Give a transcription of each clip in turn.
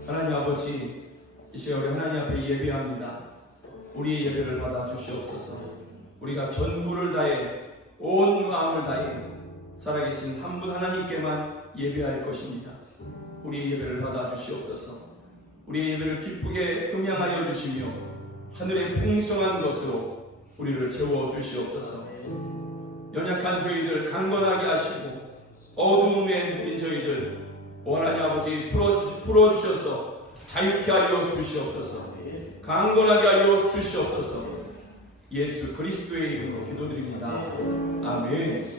하나님 아버지, 이 시간 우리 하나님 앞에 예배합니다. 우리의 예배를 받아 주시옵소서. 우리가 전부를 다해 온 마음을 다해 살아계신 한 분 하나님께만 예배할 것입니다. 우리의 예배를 받아 주시옵소서. 우리의 예배를 기쁘게 음양하여 주시며 하늘의 풍성한 것으로 우리를 채워 주시옵소서. 연약한 저희들 강건하게 하시고 어두움에 묶인 저희들 하나님 아버지 풀어주셔서 자유케 하여 주시옵소서. 강건하게 하여 주시옵소서. 예수 그리스도의 이름으로 기도드립니다. 아멘.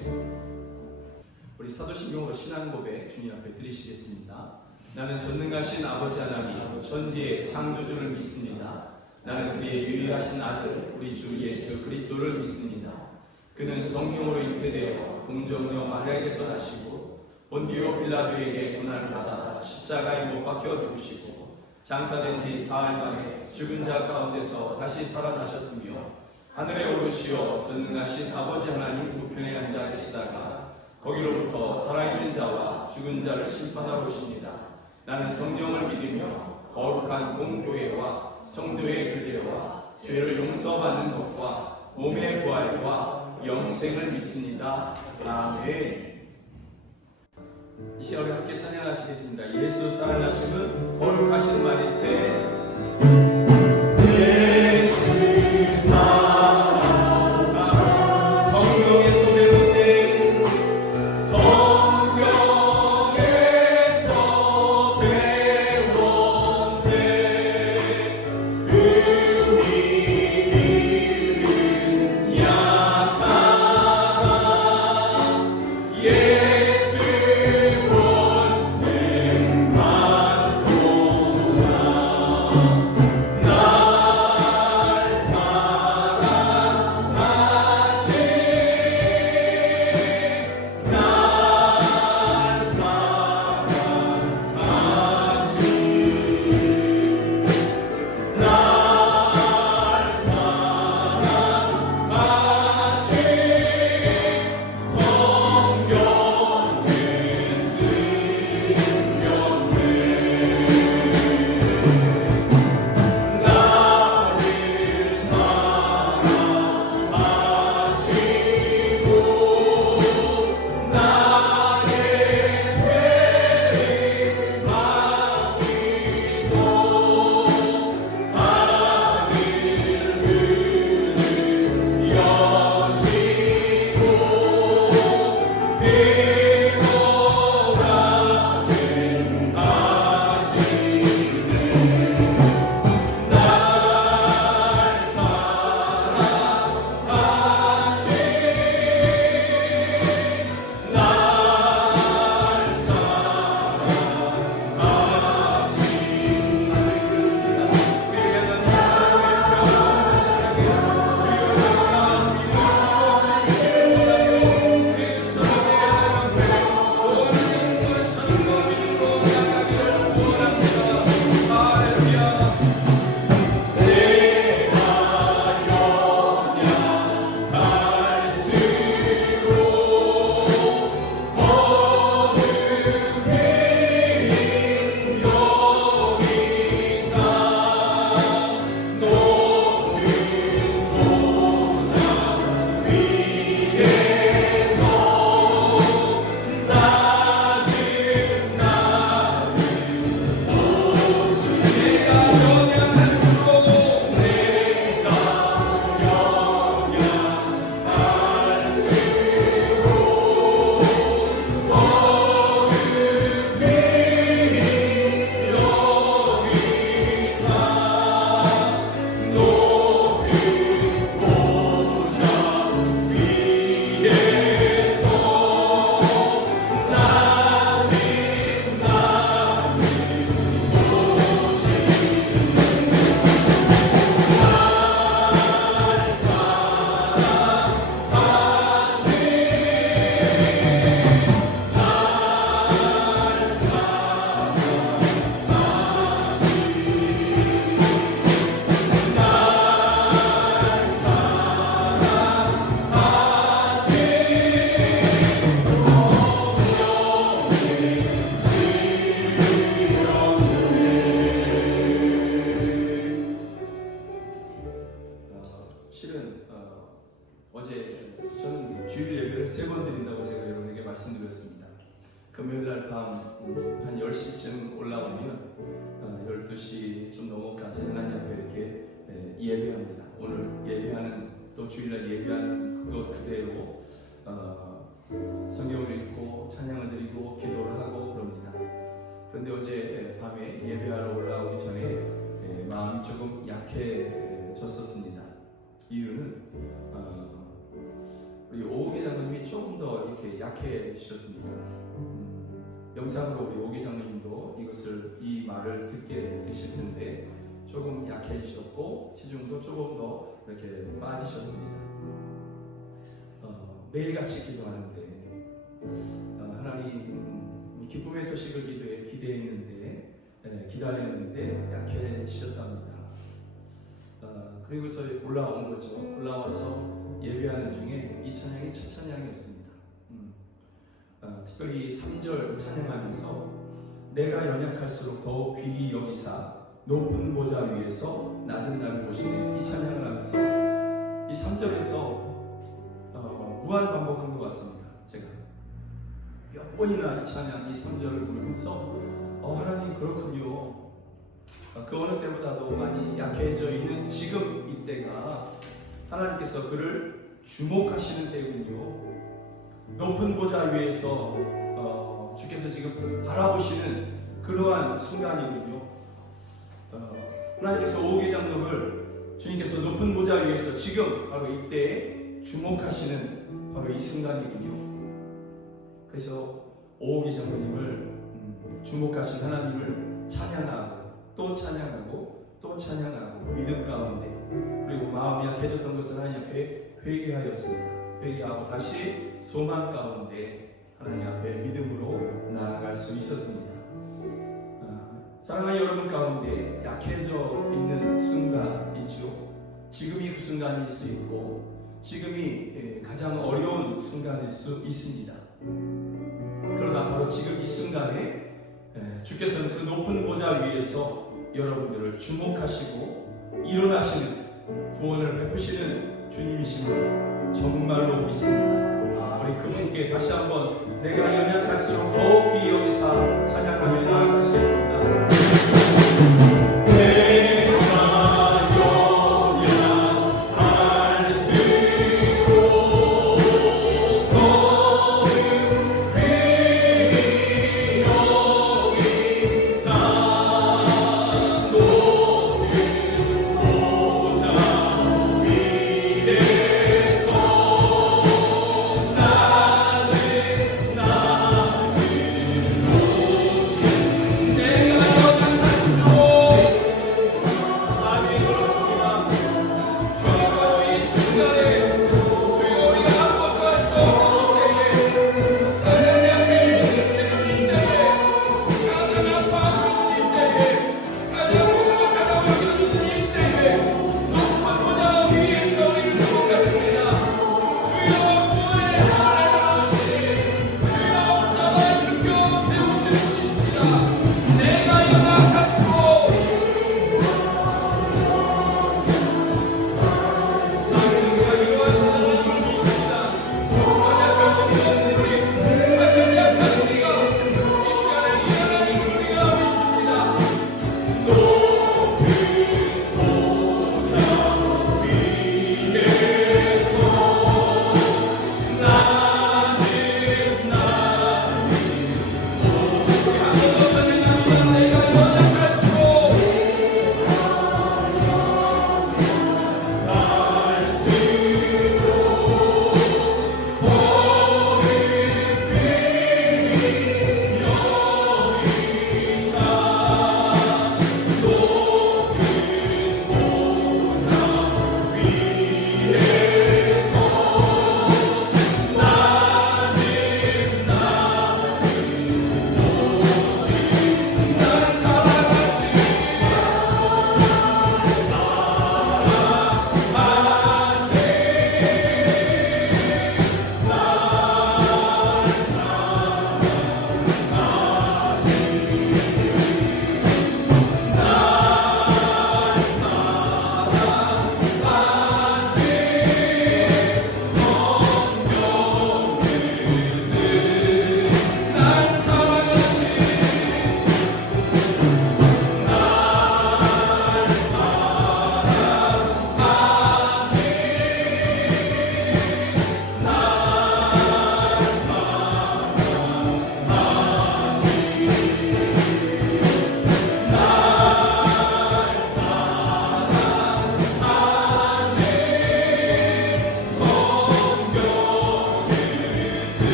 우리 사도신경으로 신앙고백 주님 앞에 드리시겠습니다. 나는 전능하신 아버지 하나님 천지의 창조주를 믿습니다. 나는 그의 유일하신 아들 우리 주 예수 그리스도를 믿습니다. 그는 성령으로 잉태되어 동정녀 마리아에게서 나시고 본디오 빌라도에게 고난을 받아 십자가에 못 박혀 죽으시고 장사된 뒤 사흘 만에 죽은 자 가운데서 다시 살아나셨으며 하늘에 오르시어 전능하신 아버지 하나님 우편에 앉아 계시다가 거기로부터 살아있는 자와 죽은 자를 심판하러 오십니다. 나는 성령을 믿으며 거룩한 공교회와 성도의 교제와 죄를 용서받는 것과 몸의 부활과 영생을 믿습니다. 아멘. 이 시간 우리 함께 찬양하시겠습니다. 예수 살아나심은 거룩하신 만일세. 예수 살아나 성령의 손에 묻는 성경에서 배웠네. 우리 길은 약하다. 예수 본생만 주일날 예배하는 그것 그대로 성경을 읽고 찬양을 드리고 기도를 하고 그럽니다. 그런데 어제 밤에 예배하러 올라오기 전에 마음이 조금 약해졌었습니다. 이유는 우리 오기 장로님이 조금 더 이렇게 약해지셨습니다. 영상으로 우리 오기 장로님도 이 말을 듣게 되실 텐데 조금 약해지셨고 체중도 조금 더 이렇게 빠지셨습니다. 매일같이 기도하는데 하나님 기쁨의 소식을 기대했는데 기다렸는데 약해지셨답니다. 그리고서 올라온 거죠. 올라와서 예배하는 중에 이 찬양이 첫 찬양이었습니다. 특별히 3절 찬양하면서 내가 연약할수록 더욱 귀히 여기사 높은 보좌 위에서 낮은 나를 보시네, 이 찬양을 하면서 이 3절에서 무한 반복한 것 같습니다. 제가 몇 번이나 이 찬양, 이 3절을 부르면서 하나님 그렇군요. 그 어느 때보다도 많이 약해져 있는 지금 이때가 하나님께서 그를 주목하시는 때군요. 높은 보좌 위에서 주께서 지금 바라보시는 그러한 순간이군요. 하나님께서 오기 장로를 주님께서 높은 보좌 위에서 지금 바로 이때에 주목하시는 바로 이 순간이군요. 그래서 오기 장로님을 주목하신 하나님을 찬양하고 또 찬양하고 또 찬양하고 믿음 가운데, 그리고 마음이 약해졌던 것을 하나님 앞에 회개하였습니다. 회개하고 다시 소망 가운데 하나님 앞에 믿음으로 나아갈 수 있었습니다. 사랑하는 여러분 가운데 약해져 있는 순간 있죠. 지금이 그 순간일 수 있고 지금이 가장 어려운 순간일 수 있습니다. 그러나 바로 지금 이 순간에 주께서는 그 높은 보좌 위에서 여러분들을 주목하시고 일어나시는 구원을 베푸시는 주님이심을 정말로 믿습니다. 우리 그분께 다시 한번 내가 연약할수록 더욱 귀히 여기사 찬양하며 나아가시겠습니다. 내가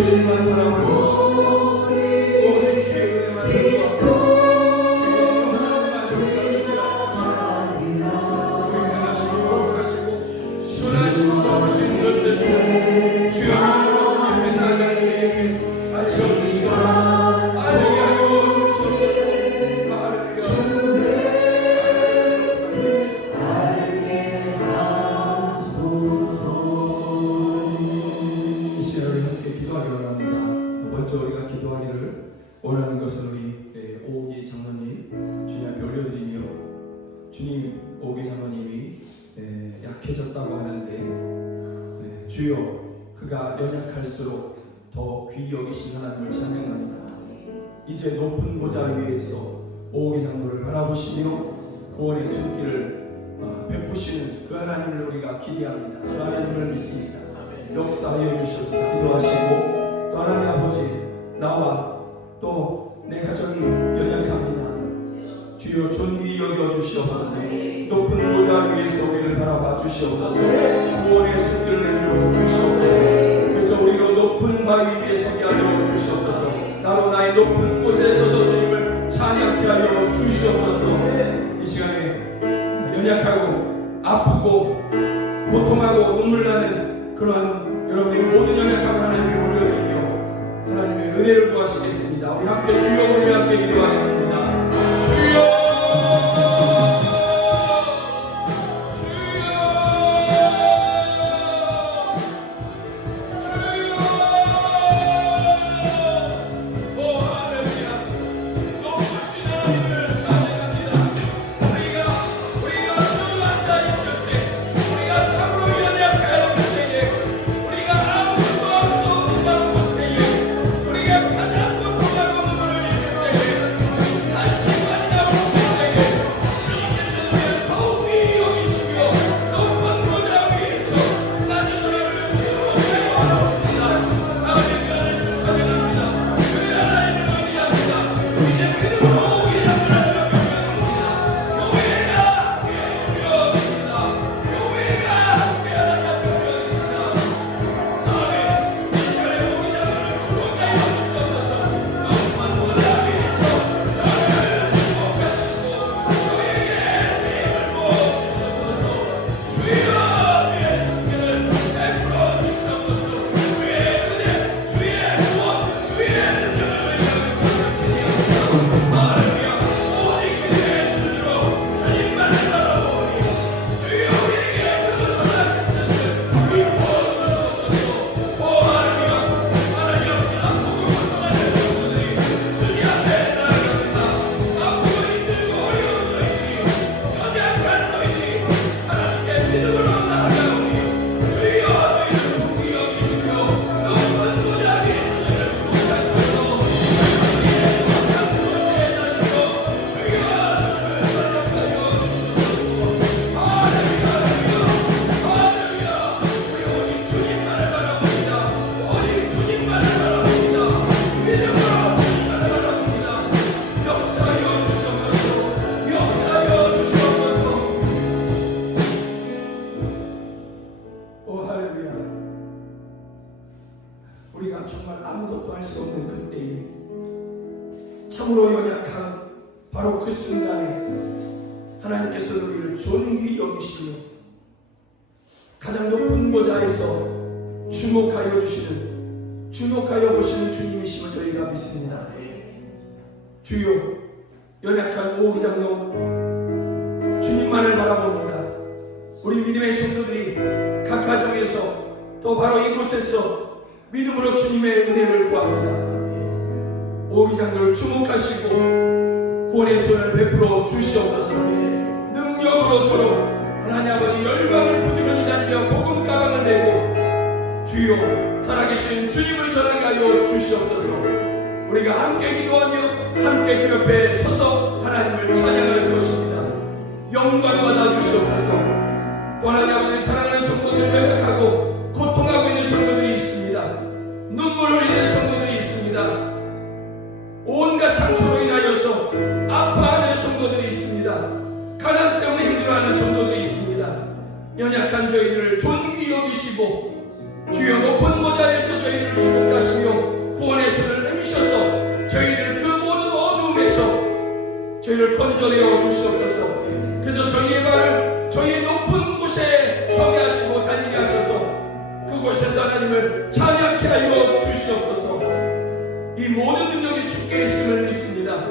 주님만 바라볼 것이고 오직 주의 은혜만 요구하고 주의 영광만 우리가 의지할 것이다. 우리 행하시고 거룩하시고 선하시고 높으신 그 뜻을 주여 이름으로 주님의 나아갈 저희에게 알려주시옵소서. 알게 하여 주시옵소서. 이 시간을 함께 기도하기 바랍니다. 먼저 우리가 기도하기를 원하는 것은 우리 오기 장로님 주님 앞에 올려드리며, 주님, 오기 장로님이 약해졌다고 하는데 주여 그가 연약할수록 더 귀히 여기신 하나님을 찬양합니다. 이제 높은 보좌 위에서 오기 장로를 바라보시며 구원의 손길을 베푸시는 그 하나님을 우리가 기대합니다. 그 하나님을 믿습니다. 역사하여 주시옵소서. 기도하시고 또 하나님 아버지, 나와 또 내 가정이 연약합니다. 주여 존귀히 여겨 주시옵소서. 높은 보좌 위에서 우리를 바라봐 주시옵소서. 구원의 손길을 내밀어 주시옵소서. 그래서 우리로 높은 바위 위에 서게 하여 주시옵소서. 나로 나의 높은 곳에 서서 주님을 찬양케 하여 주시옵소서. 이 시간에 연약하고 아프고 고통하고 눈물 나는 그러한 여러분의 모든 연약함을 하나님께 올려드리며 하나님의 은혜를 구하시겠습니다. 우리 함께 주여 부르며 함께 기도하겠습니다. 주여 우리가 정말 아무것도 할 수 없는 그때에 참으로 연약한 바로 그 순간에 하나님께서 우리를 존귀히 여기시며 가장 높은 보좌에서 주목하여 보시는 주님이심을 저희가 믿습니다. 주여, 연약한 오기 장로 주님만을 바라봅니다. 우리 믿음의 성도들이 각 가정에서 또 바로 이곳에서 믿음으로 주님의 은혜를 구합니다. 오기 장로를 주목하시고 구원의 손을 베풀어 주시옵소서. 능력으로 저로 하나님 아버지 열방을 부지런히 다니며 복음 가방을 메고 주여 살아계신 주님을 전하게 하여 주시옵소서. 우리가 함께 기도하며 함께 그 옆에 서서 하나님을 찬양할 것입니다. 영광 받아 주시옵소서. 또 하나님 아버지 사랑하는 성도들, 연약하고 고통하고 있는 성도들이 있습니다. 눈물 흘리는 성도들이 있습니다. 온갖 상처로 인하여서 아파하는 성도들이 있습니다. 가난 때문에 힘들어하는 성도들이 있습니다. 연약한 저희들을 존귀히 여기시고 주여 높은 보좌에서 저희들을 주목하시며 이 모든 능력이 주께 있음을 믿습니다.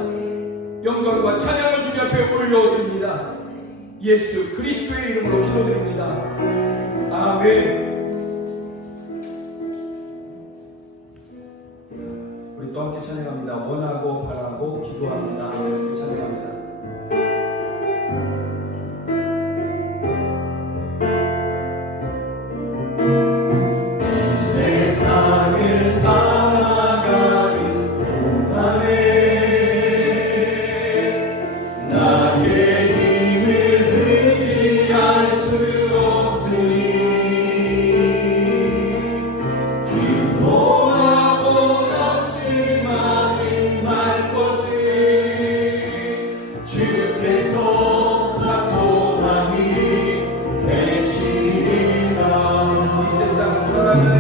영광과 찬양을 주님 앞에 올려드립니다. 예수 그리스도의 이름으로 기도드립니다. 아멘. 우리 또 함께 찬양합니다. 원하고 바라고 기도합니다. 함께 찬양합니다. 세상을 살아가는 동안에 나의 힘을 의지할 수 없으니 기도하고 낙심하지 말 것을 주께서 찬송하니 계시리라. 이 세상을 살아가는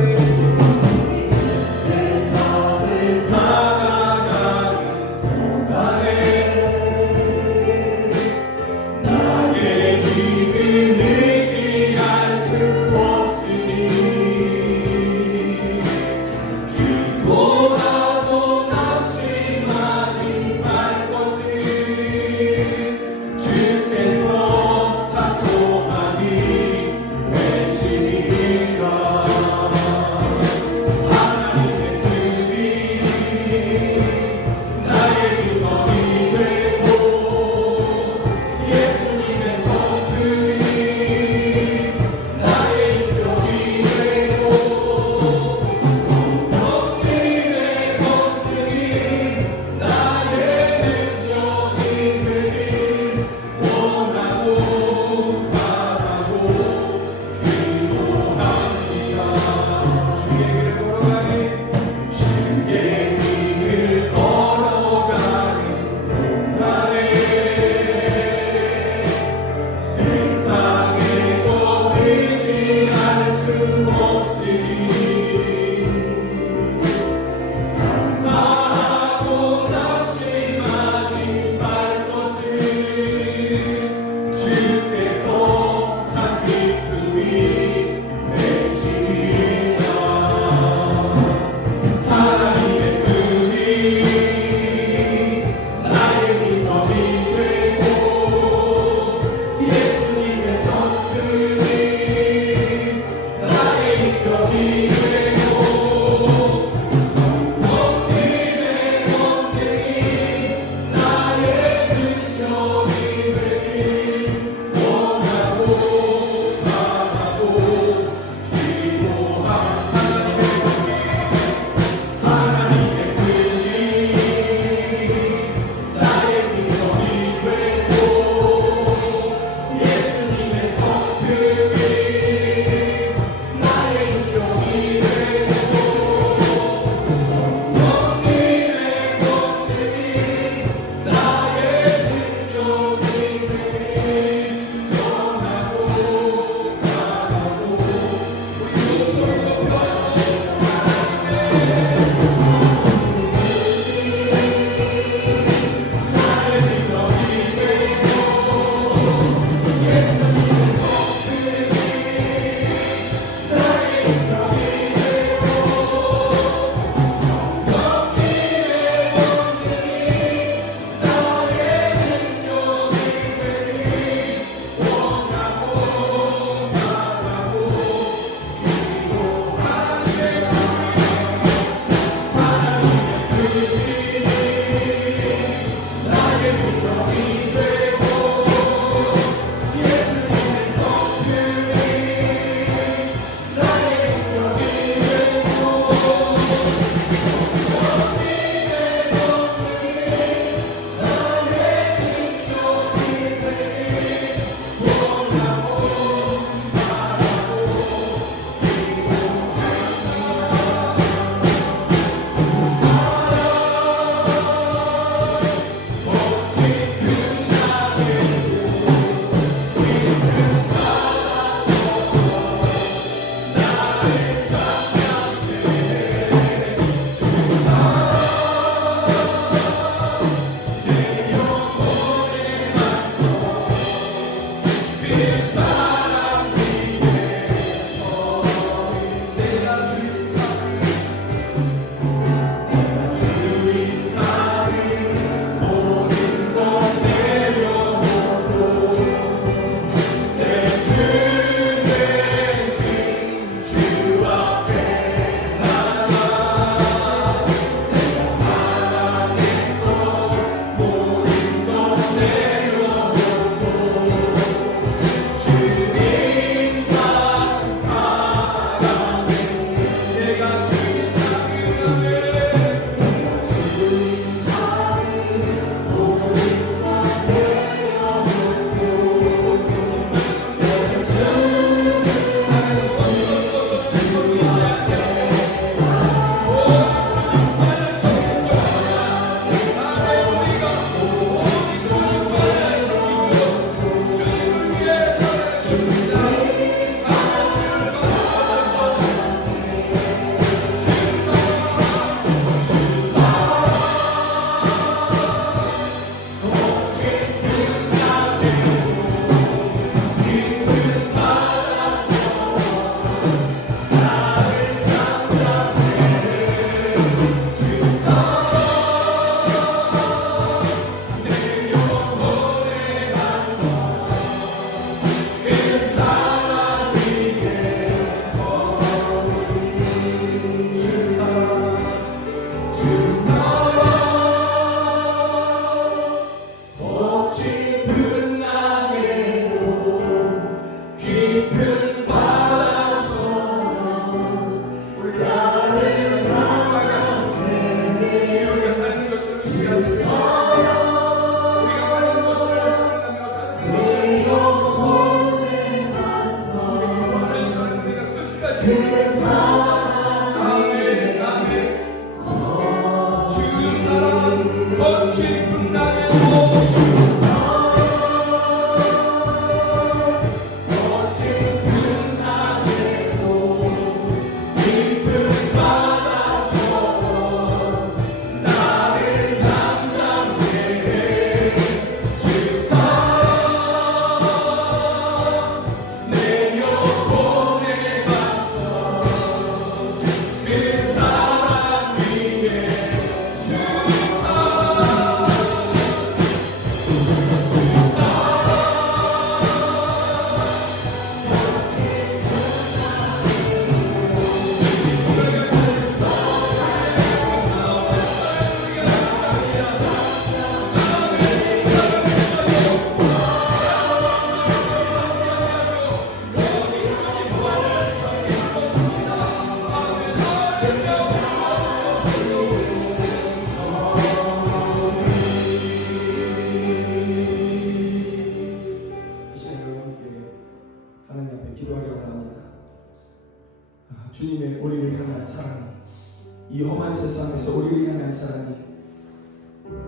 이 험한 세상에서 우리를 향한 사랑이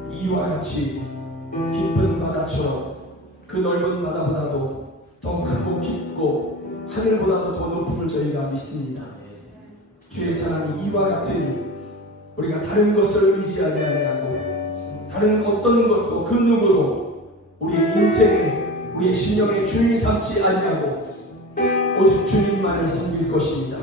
이와 같이 깊은 바다처럼 그 넓은 바다보다도 더 크고 깊고 하늘보다도 더 높음을 저희가 믿습니다. 주의 사랑이 이와 같으니 우리가 다른 것을 의지하지 아니하고 다른 어떤 것도 그 누구도 우리의 인생에 우리의 신령의 주인 삼지 아니하고 오직 주님만을 섬길 것입니다.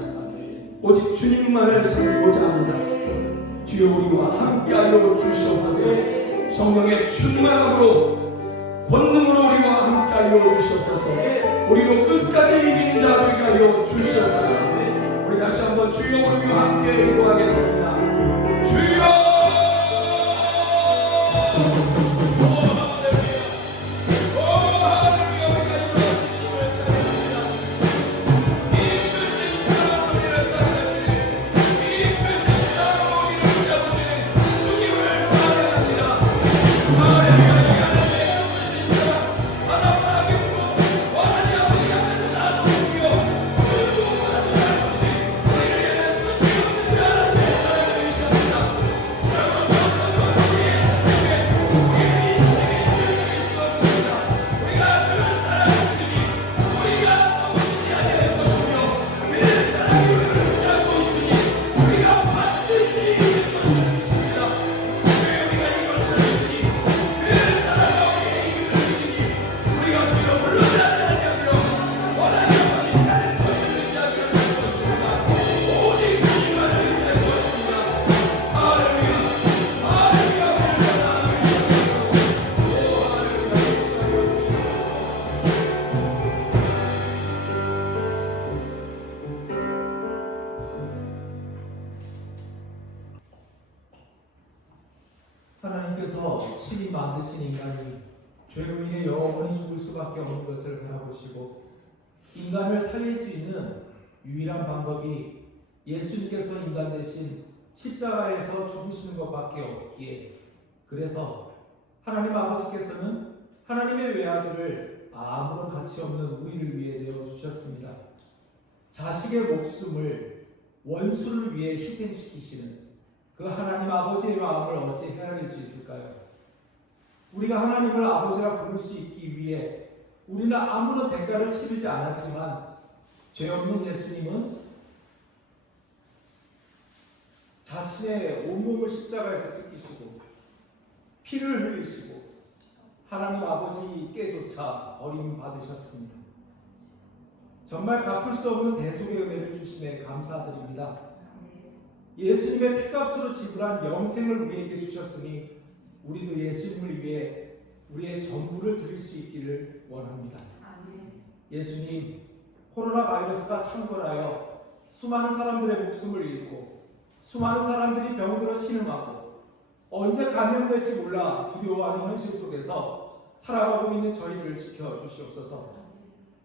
오직 주님만을 섬기고자 합니다. 주여 우리와 함께하여 주시옵소서. 성령의 충만함으로 권능으로 우리와 함께하여 주시옵소서. 우리로 끝까지 이기는 자 되게 하여 주시옵소서. 우리 다시 한번 주여 부르며 함께 기도하겠습니다. 주여 하나님께서 신이 만드신 인간이 죄로 인해 영원히 죽을 수밖에 없는 것을 바라보시고 인간을 살릴 수 있는 유일한 방법이 예수님께서 인간 대신 십자가에서 죽으시는 것밖에 없기에, 그래서 하나님 아버지께서는 하나님의 외아들을 아무런 가치 없는 우리를 위해 내어주셨습니다. 자식의 목숨을 원수를 위해 희생시키시는 그 하나님 아버지의 마음을 어찌 헤아릴 수 있을까요? 우리가 하나님을 아버지라 부를 수 있기 위해 우리는 아무런 대가를 치르지 않았지만 죄 없는 예수님은 자신의 온몸을 십자가에서 찢기시고 피를 흘리시고 하나님 아버지께조차 버림받으셨습니다. 정말 갚을 수 없는 대속의 은혜를 주심에 감사드립니다. 예수님의 피값으로 지불한 영생을 우리에게 주셨으니 우리도 예수님을 위해 우리의 전부를 드릴 수 있기를 원합니다. 예수님, 코로나 바이러스가 창궐하여 수많은 사람들의 목숨을 잃고 수많은 사람들이 병들어 신음하고 언제 감염될지 몰라 두려워하는 현실 속에서 살아가고 있는 저희를 지켜주시옵소서.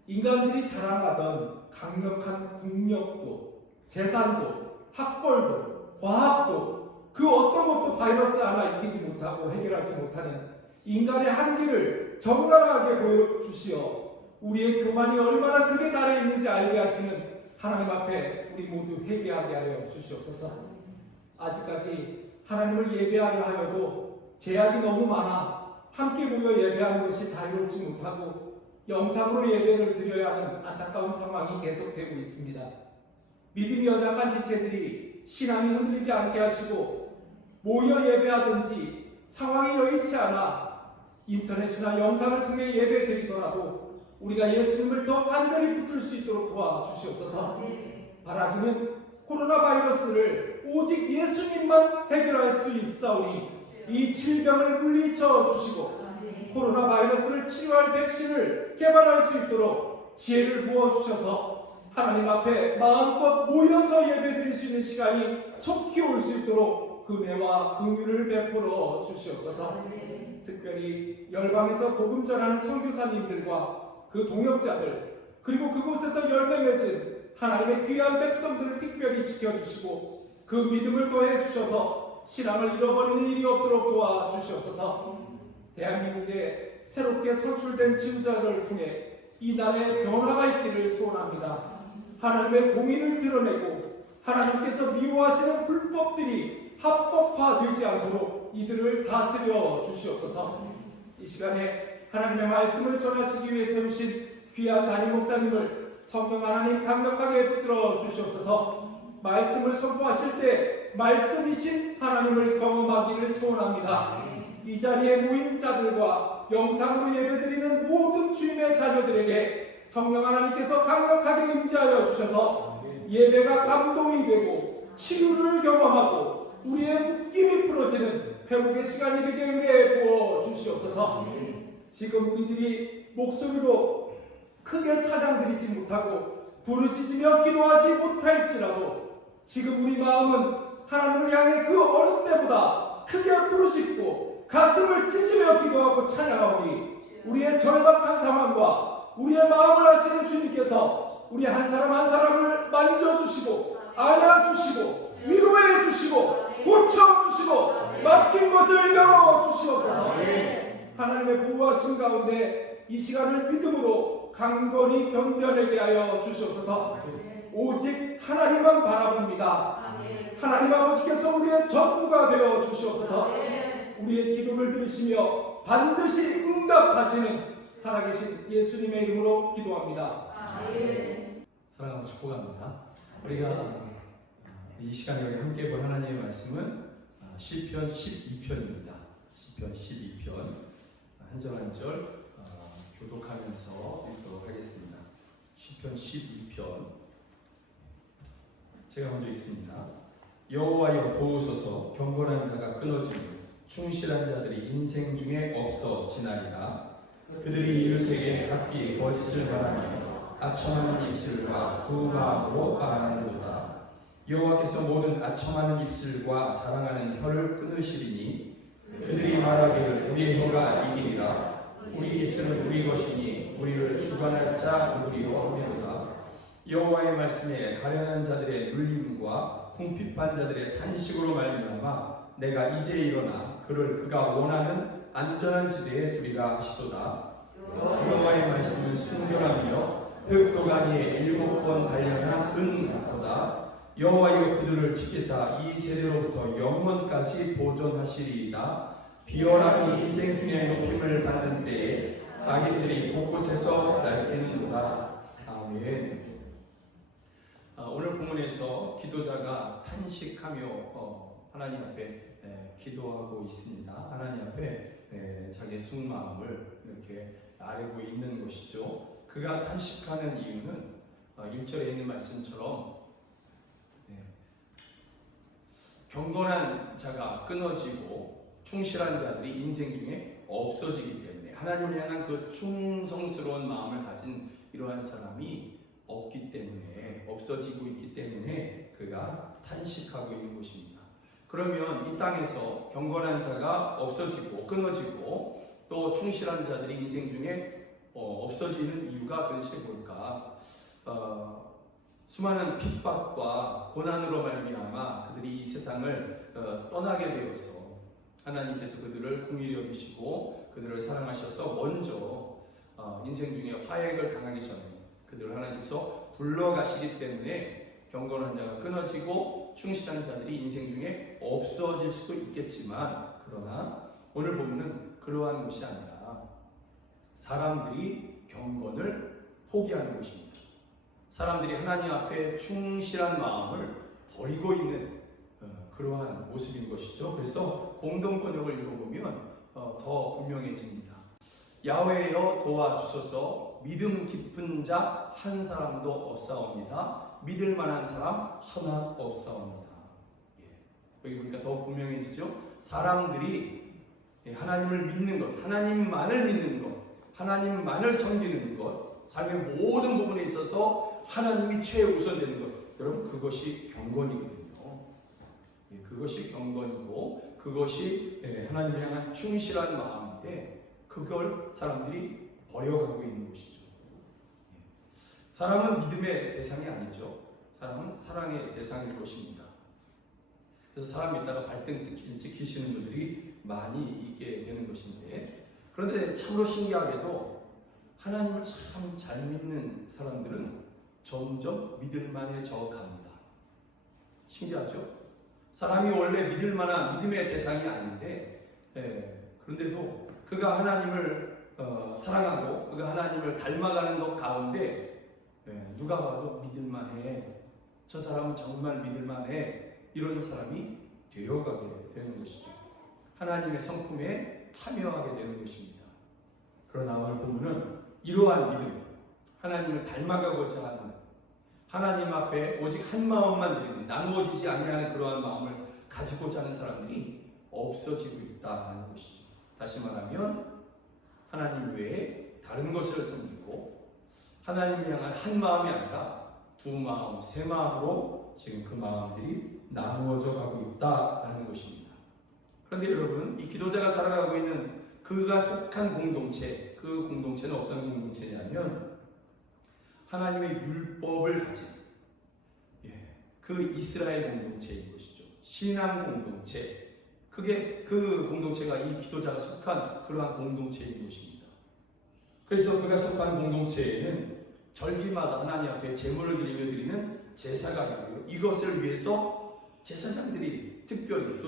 인간들이 자랑하던 강력한 국력도 재산도 학벌도 과학도 그 어떤 것도 바이러스 하나 이기지 못하고 해결하지 못하는 인간의 한계를 적나라하게 보여주시어 우리의 교만이 얼마나 극에 달해 있는지 알게 하시는 하나님 앞에 우리 모두 회개하게 하여 주시옵소서. 아직까지 하나님을 예배하려 하여도 제약이 너무 많아 함께 모여 예배하는 것이 자유롭지 못하고 영상으로 예배를 드려야 하는 안타까운 상황이 계속되고 있습니다. 믿음이 연약한 지체들이 신앙이 흔들리지 않게 하시고 모여 예배하든지 상황이 여의치 않아 인터넷이나 영상을 통해 예배 드리더라도 우리가 예수님을 더 간절히 붙들 수 있도록 도와주시옵소서. 바라기는 코로나 바이러스를 오직 예수님만 해결할 수 있사오니 이 질병을 물리쳐 주시고 코로나 바이러스를 치료할 백신을 개발할 수 있도록 지혜를 부어주셔서 하나님 앞에 마음껏 모여서 예배드릴 수 있는 시간이 속히 올 수 있도록 금혜와 긍휼을 베풀어 주시옵소서. 특별히 열방에서 복음 전하는 선교사님들과 그 동역자들 그리고 그곳에서 열매 맺은 하나님의 귀한 백성들을 특별히 지켜주시고 그 믿음을 더해 주셔서 신앙을 잃어버리는 일이 없도록 도와주시옵소서. 대한민국에 새롭게 선출된 지도자들을 통해 이 나라에 변화가 있기를 소원합니다. 하나님의 공의를 드러내고 하나님께서 미워하시는 불법 율법들이 합법화되지 않도록 이들을 다스려 주시옵소서. 이 시간에 하나님의 말씀을 전하시기 위해 세우신 귀한 담임 목사님을 성령 하나님 강력하게 붙들어 주시옵소서. 말씀을 선포하실 때 말씀이신 하나님을 경험하기를 소원합니다. 이 자리에 모인 자들과 영상으로 예배드리는 모든 주님의 자녀들에게 성령 하나님께서 강력하게 임재하여 주셔서 예배가 감동이 되고 치유를 경험하고 우리의 묶임이 풀어지는 회복의 시간이 되게 은혜 부어 주시옵소서. 지금 우리들이 목소리로 크게 찬양드리지 못하고 부르짖으며 기도하지 못할지라도 지금 우리 마음은 하나님을 향해 그 어느 때보다 크게 부르짖고 가슴을 찢으며 기도하고 찬양하오니 우리의 절박한 상황과 우리의 마음을 아시는 주님께서 우리 한 사람 한 사람을 만져주시고 안아주시고 위로해 주시고 고쳐주시고 막힌 것을 열어주시옵소서. 하나님의 보호하심 가운데 이 시간을 믿음으로 강건히 견뎌내게 하여 주시옵소서. 오직 하나님만 바라봅니다. 하나님 아버지께서 우리의 전부가 되어 주시옵소서. 우리의 기도를 들으시며 반드시 응답하시는 살아계신 예수님의 이름으로 기도합니다. 사랑하고 축복합니다. 우리가 이 시간에 우리 함께 볼 하나님의 말씀은 시편 12편입니다. 시편 12편 한 절 한 절 교독하면서 읽도록 하겠습니다. 시편 12편 제가 먼저 읽습니다. 여호와여 도우소서. 경건한 자가 끊어지고 충실한 자들이 인생 중에 없어지나이다. 그들이 이웃에게 각기 거짓을 말하며 아첨하는 입술과 두 마음으로 말하는도다. 여호와께서 모든 아첨하는 입술과 자랑하는 혀를 끊으시리니 그들이 말하기를 우리의 혀가 이기리라. 우리 입술은 우리 것이니 우리를 주관할 자 누구리요 하미로다. 여호와의 말씀에 가련한 자들의 눌림과 궁핍한 자들의 탄식으로 말미암아 내가 이제 일어나 그를 그가 원하는 안전한 지대에 두리라 하시도다. 여호와의 말씀은 순결하며 흑도가니에 7번 단련한 은 같도다. 여호와여 그들을 지키사 이 세대로부터 영원까지 보존하시리이다. 비열함이 인생 중에 높임을 받는 때에 악인들이 곳곳에서 날뛰는도다. 아멘. 오늘 본문에서 기도자가 탄식하며 하나님 앞에 기도하고 있습니다. 하나님 앞에 자기의 속마음을 이렇게 아뢰고 있는 것이죠. 그가 탄식하는 이유는 1절에 있는 말씀처럼 경건한 자가 끊어지고 충실한 자들이 인생 중에 없어지기 때문에 하나님을 향한 그 충성스러운 마음을 가진 이러한 사람이 없기 때문에 없어지고 있기 때문에 그가 탄식하고 있는 것입니다. 그러면 이 땅에서 경건한 자가 없어지고 끊어지고 또 충실한 자들이 인생 중에 없어지는 이유가 도대체 뭘까? 수많은 핍박과 고난으로 말미암아 그들이 이 세상을 떠나게 되어서 하나님께서 그들을 긍휼히 여기시고 그들을 사랑하셔서 먼저 인생 중에 화액을 당하기 전에 그들을 하나님께서 불러가시기 때문에 경건한 자가 끊어지고 충실한 자들이 인생 중에 없어질 수도 있겠지만 그러나 오늘 보면은 그러한 것이 아니라 사람들이 경건을 포기하는 것입니다. 사람들이 하나님 앞에 충실한 마음을 버리고 있는 그러한 모습인 것이죠. 그래서 공동번역을 읽어보면 더 분명해집니다. 야훼여 도와주소서. 믿음 깊은 자 한 사람도 없사옵니다. 믿을 만한 사람 하나 없사옵니다. 여기 보니까 더 분명해지죠. 사람들이 하나님을 믿는 것, 하나님만을 믿는 것, 하나님만을 섬기는 것, 삶의 모든 부분에 있어서 하나님이 최우선되는 것, 여러분 그것이 경건이거든요. 그것이 경건이고 그것이 하나님을 향한 충실한 마음인데 그걸 사람들이 버려가고 있는 것이죠. 사람은 믿음의 대상이 아니죠. 사람은 사랑의 대상일 것입니다. 그래서 사람 믿다가 발등 찍히시는 분들이 많이 있게 되는 것인데 그런데 참으로 신기하게도 하나님을 참 잘 믿는 사람들은 점점 믿을 만해져 갑니다. 신기하죠? 사람이 원래 믿을 만한 믿음의 대상이 아닌데, 그런데도 그가 하나님을 사랑하고 그가 하나님을 닮아가는 것 가운데 누가 봐도 믿을만해, 저 사람은 정말 믿을만해, 이런 사람이 되어가게 되는 것이죠. 하나님의 성품에 참여하게 되는 것입니다. 그러나 오늘 본문은 이러한 믿음, 하나님을 닮아가고자 하는, 하나님 앞에 오직 한 마음만 드리는, 나누어지지 아니하는 그러한 마음을 가지고자 하는 사람들이 없어지고 있다는 것이죠. 다시 말하면 하나님 외에 다른 것을 섬기고 하나님을 향한 한 마음이 아니라 두 마음, 세 마음으로 지금 그 마음들이 나누어져 가고 있다라는 것입니다. 그런데 여러분, 이 기도자가 살아가고 있는 그가 속한 공동체, 그 공동체는 어떤 공동체냐면 하나님의 율법을 가진 그 이스라엘 공동체인 것이죠. 신앙 공동체, 그게 그 공동체가 이 기도자가 속한 그러한 공동체인 것입니다. 그래서 그가 속한 공동체에는 절기마다 하나님 앞에 제물을 드리며 드리는 제사가 있고요. 이것을 위해서 제사장들이 특별히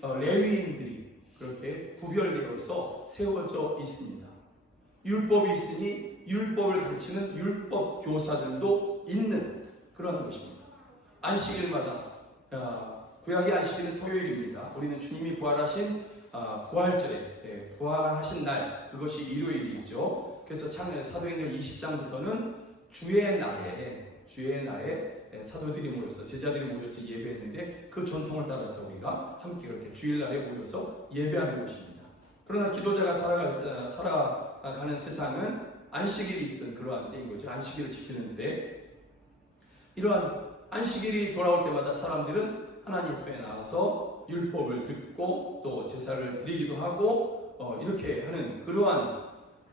또 레위인들이 그렇게 구별되어서 세워져 있습니다. 율법이 있으니 율법을 가르치는 율법 교사들도 있는 그런 것입니다. 안식일마다, 구약의 안식일은 토요일입니다. 우리는 주님이 부활하신 부활절에 부활하신 날, 그것이 일요일이죠. 그래서 사도행전 20장부터는 주의 날에 사도들이 모여서, 제자들이 모여서 예배했는데 그 전통을 따라서 우리가 함께 그렇게 주일날에 모여서 예배하는 것입니다. 그러나 기도자가 살아가는 세상은 안식일이 있던 그러한 때인 거죠. 안식일을 지키는데, 이러한 안식일이 돌아올 때마다 사람들은 하나님 앞에 나와서 율법을 듣고 또 제사를 드리기도 하고 이렇게 하는 그러한,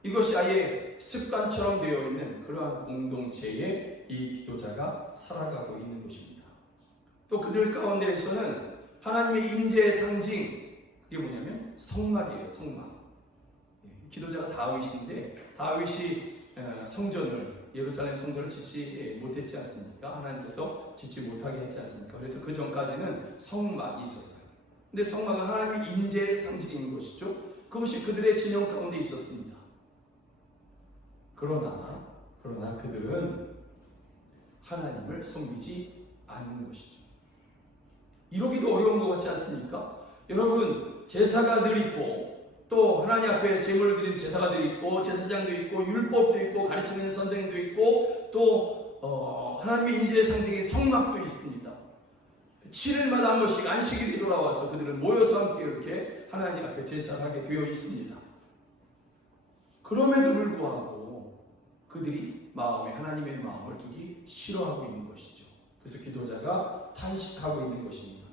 이것이 아예 습관처럼 되어 있는 그러한 공동체에 이 기도자가 살아가고 있는 것입니다. 또 그들 가운데에서는 하나님의 임재의 상징, 이게 뭐냐면 성막이에요. 성막. 기도자가 다윗인데 다윗이 성전을, 예루살렘 성전을 짓지 못했지 않습니까? 하나님께서 짓지 못하게 했지 않습니까? 그래서 그 전까지는 성막이 있었어요. 근데 성막은 하나님의 임재의 상징인 것이죠. 그것이 그들의 진영 가운데 있었습니다. 그러나 그들은 하나님을 섬기지 않는 것이죠. 이러기도 어려운 것 같지 않습니까? 여러분, 제사가 늘 있고 또 하나님 앞에 제물을 드리는 제사가들이 있고 제사장도 있고 율법도 있고 가르치는 선생도 있고 또 하나님의 임재의 상징인 성막도 있습니다. 7일마다 한 번씩 안식일이 돌아와서 그들은 모여서 함께 이렇게 하나님 앞에 제사를 하게 되어 있습니다. 그럼에도 불구하고 그들이 마음에 하나님의 마음을 두기 싫어하고 있는 것이죠. 그래서 기도자가 탄식하고 있는 것입니다.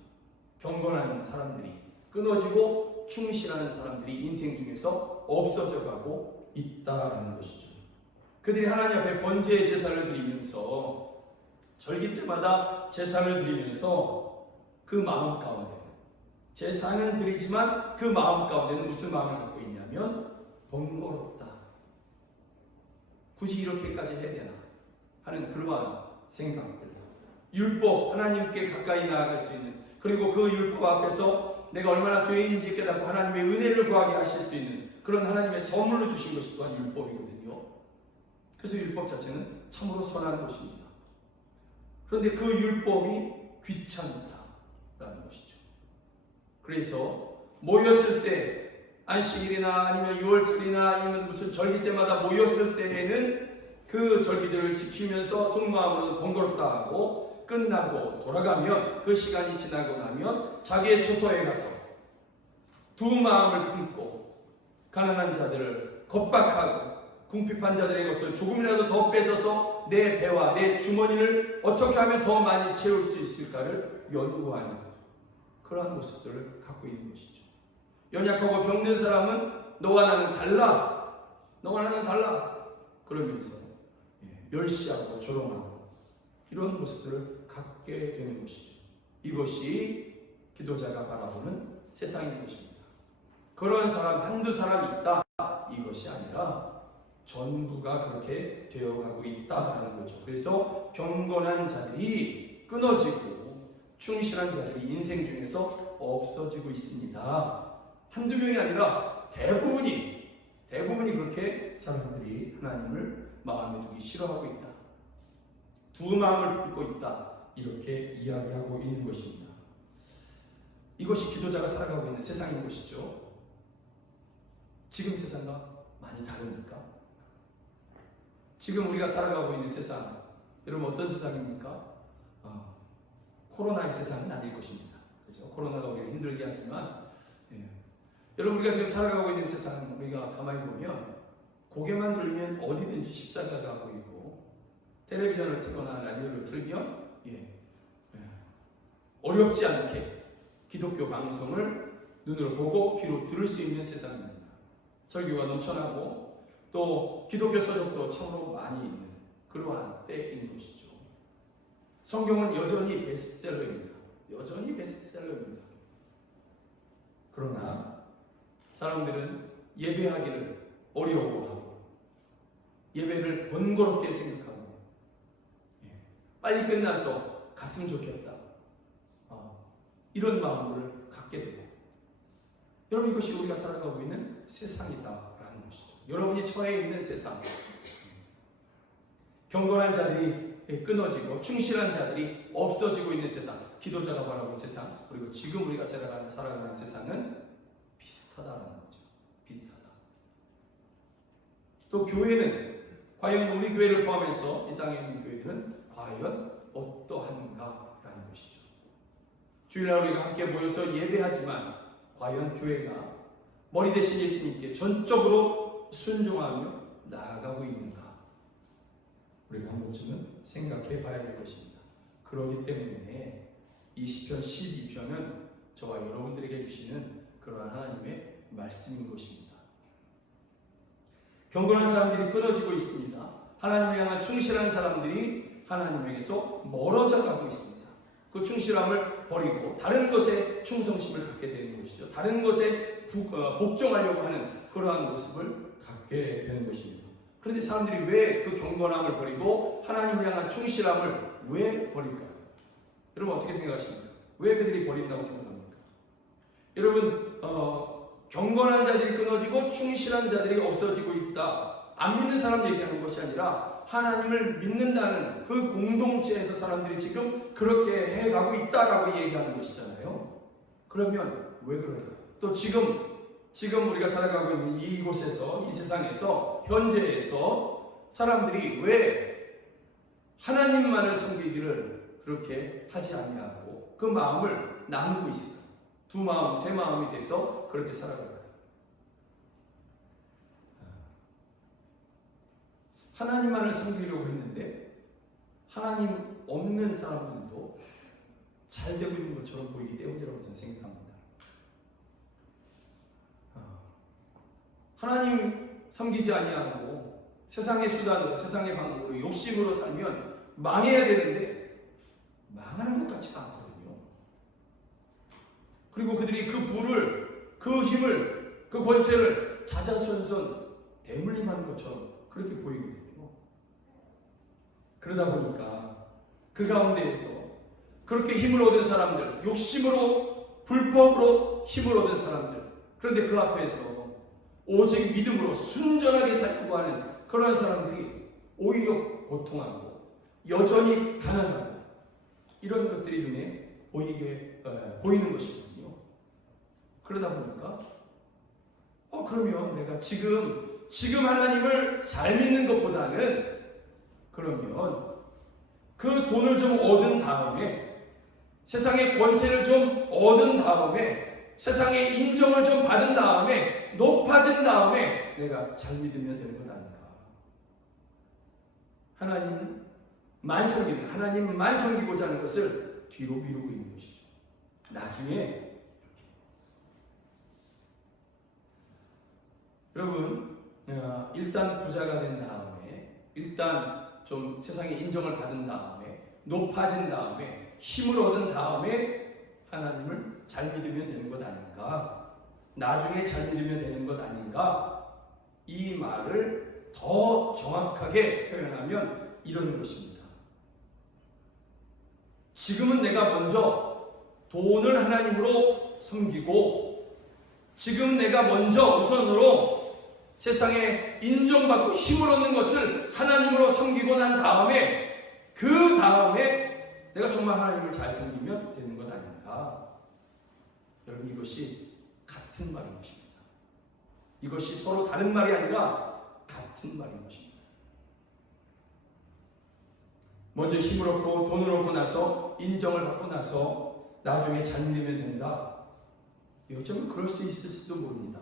경건한 사람들이 끊어지고 충실하는 사람들이 인생 중에서 없어져 가고 있다라는 것이죠. 그들이 하나님 앞에 번제의 제사를 드리면서, 절기 때마다 제사를 드리면서 그 마음 가운데는, 제사는 드리지만 그 마음 가운데는 무슨 마음을 갖고 있냐면 번거롭다, 굳이 이렇게까지 해야 되나 하는 그러한 생각들, 율법, 하나님께 가까이 나아갈 수 있는, 그리고 그 율법 앞에서 내가 얼마나 죄인인지 깨닫고 하나님의 은혜를 구하게 하실 수 있는 그런 하나님의 선물로 주신 것이 또한 율법이거든요. 그래서 율법 자체는 참으로 선한 것입니다. 그런데 그 율법이 귀찮다라는 것이죠. 그래서 모였을 때, 안식일이나 아니면 6월절이나 아니면 무슨 절기 때마다 모였을 때에는 그 절기들을 지키면서 속마음으로 번거롭다 하고, 끝나고 돌아가면, 그 시간이 지나고 나면 자기의 초소에 가서 두 마음을 품고 가난한 자들을 겁박하고 궁핍한 자들의 것을 조금이라도 더 뺏어서 내 배와 내 주머니를 어떻게 하면 더 많이 채울 수 있을까를 연구하는 그러한 모습들을 갖고 있는 것이죠. 연약하고 병든 사람은 너와 나는 달라, 너와 나는 달라 그러면서 멸시하고 조롱하고 이런 모습들을 갖게 되는 것이죠. 이것이 기도자가 바라보는 세상인 것입니다. 그런 사람 한두 사람 있다, 이것이 아니라 전부가 그렇게 되어가고 있다라는 거죠. 그래서 경건한 자들이 끊어지고 충실한 자들이 인생 중에서 없어지고 있습니다. 한두 명이 아니라 대부분이 그렇게 사람들이 하나님을 마음에 두기 싫어하고 있다. 두 마음을 품고 있다. 이렇게 이야기하고 있는 것입니다. 이것이 기도자가 살아가고 있는 세상인 것이죠. 지금 세상과 많이 다릅니까? 지금 우리가 살아가고 있는 세상, 여러분 어떤 세상입니까? 코로나의 세상은 아닐 것입니다. 그렇죠? 코로나가 우리를 힘들게 하지만, 여러분 우리가 지금 살아가고 있는 세상, 우리가 가만히 보면 고개만 돌리면 어디든지 십자가가 보이고, 텔레비전을 틀거나 라디오를 틀면 어렵지 않게 기독교 방송을 눈으로 보고 귀로 들을 수 있는 세상입니다. 설교가 넘쳐나고 또 기독교 서적도 참으로 많이 있는 그러한 때인 것이죠. 성경은 여전히 베스트셀러입니다. 여전히 베스트셀러입니다. 그러나 사람들은 예배하기를 어려워하고 예배를 번거롭게 생각하고 빨리 끝나서 갔으면 좋겠다. 이런 마음을 갖게 되고, 여러분 이것이 우리가 살아가고 있는 세상이다라는 것이죠. 여러분이 처해 있는 세상, 경건한 자들이 끊어지고 충실한 자들이 없어지고 있는 세상, 기도자가 바라보는 세상, 그리고 지금 우리가 살아가는 세상은 비슷하다라는 거죠. 비슷하다. 또 교회는 과연 우리 교회를 포함해서 이 땅에 있는 교회들은 과연 어떠한가라는 것이죠. 주일날 우리가 함께 모여서 예배하지만 과연 교회가 머리 대신 예수님께 전적으로 순종하며 나아가고 있는가? 우리가 한 번쯤은 생각해 봐야 될 것입니다. 그렇기 때문에 이 시편 12편은 저와 여러분들에게 주시는 그러한 하나님의 말씀인 것입니다. 경건한 사람들이 끊어지고 있습니다. 하나님을 향한 충실한 사람들이 하나님에게서 멀어져 가고 있습니다. 그 충실함을 버리고 다른 것에 충성심을 갖게 되는 것이죠. 다른 것에 복종하려고 하는 그러한 모습을 갖게 되는 것입니다. 그런데 사람들이 왜 그 경건함을 버리고 하나님을 향한 충실함을 왜 버릴까요? 여러분 어떻게 생각하십니까? 왜 그들이 버린다고 생각합니까? 여러분 경건한 자들이 끊어지고 충실한 자들이 없어지고 있다. 안 믿는 사람 얘기하는 것이 아니라 하나님을 믿는다는 그 공동체에서 사람들이 지금 그렇게 해가고 있다라고 얘기하는 것이잖아요. 그러면 왜 그럴까요? 또 지금 우리가 살아가고 있는 이곳에서, 이 세상에서, 현재에서 사람들이 왜 하나님만을 섬기기를 그렇게 하지 아니하고 그 마음을 나누고 있을까요? 두 마음, 세 마음이 돼서 그렇게 살아갈까요? 하나님만을 섬기려고 했는데 하나님 없는 사람들도 잘 되고 있는 것처럼 보이기 때문이라고 저는 생각합니다. 하나님 섬기지 아니하고 세상의 수단으로, 세상의 방법으로, 욕심으로 살면 망해야 되는데 망하는 것 같지가 않거든요. 그리고 그들이 그 부를, 그 힘을, 그 권세를 자자손손 대물림하는 것처럼 그렇게 보이거든요. 그러다 보니까 그 가운데에서 그렇게 힘을 얻은 사람들, 욕심으로, 불법으로 힘을 얻은 사람들, 그런데 그 앞에서 오직 믿음으로 순전하게 살려고 하는 그런 사람들이 오히려 고통하고 여전히 가난하고 이런 것들이 눈에 보이는 것이거든요. 그러다 보니까 그러면 내가 지금 하나님을 잘 믿는 것보다는 그러면 그 돈을 좀 얻은 다음에 세상의 권세를 좀 얻은 다음에 세상의 인정을 좀 받은 다음에 높아진 다음에 내가 잘 믿으면 되는 건 아닌가. 하나님만 섬기고자 하는 것을 뒤로 미루고 있는 것이죠. 나중에 여러분 일단 부자가 된 다음에 일단 좀 세상의 인정을 받은 다음에 높아진 다음에 힘을 얻은 다음에 하나님을 잘 믿으면 되는 것 아닌가? 나중에 잘 믿으면 되는 것 아닌가? 이 말을 더 정확하게 표현하면 이런 것입니다. 지금은 내가 먼저 돈을 하나님으로 섬기고 지금 내가 먼저 우선으로 세상에 인정받고 힘을 얻는 것을 하나님으로 섬기고 난 다음에 그 다음에 내가 정말 하나님을 잘 섬기면 되는 것 아닌가. 여러분, 이것이 같은 말인 것입니다. 이것이 서로 다른 말이 아니라 같은 말인 것입니다. 먼저 힘을 얻고 돈을 얻고 나서 인정을 받고 나서 나중에 잘 믿으면 된다. 요즘은 그럴 수 있을지도 모릅니다.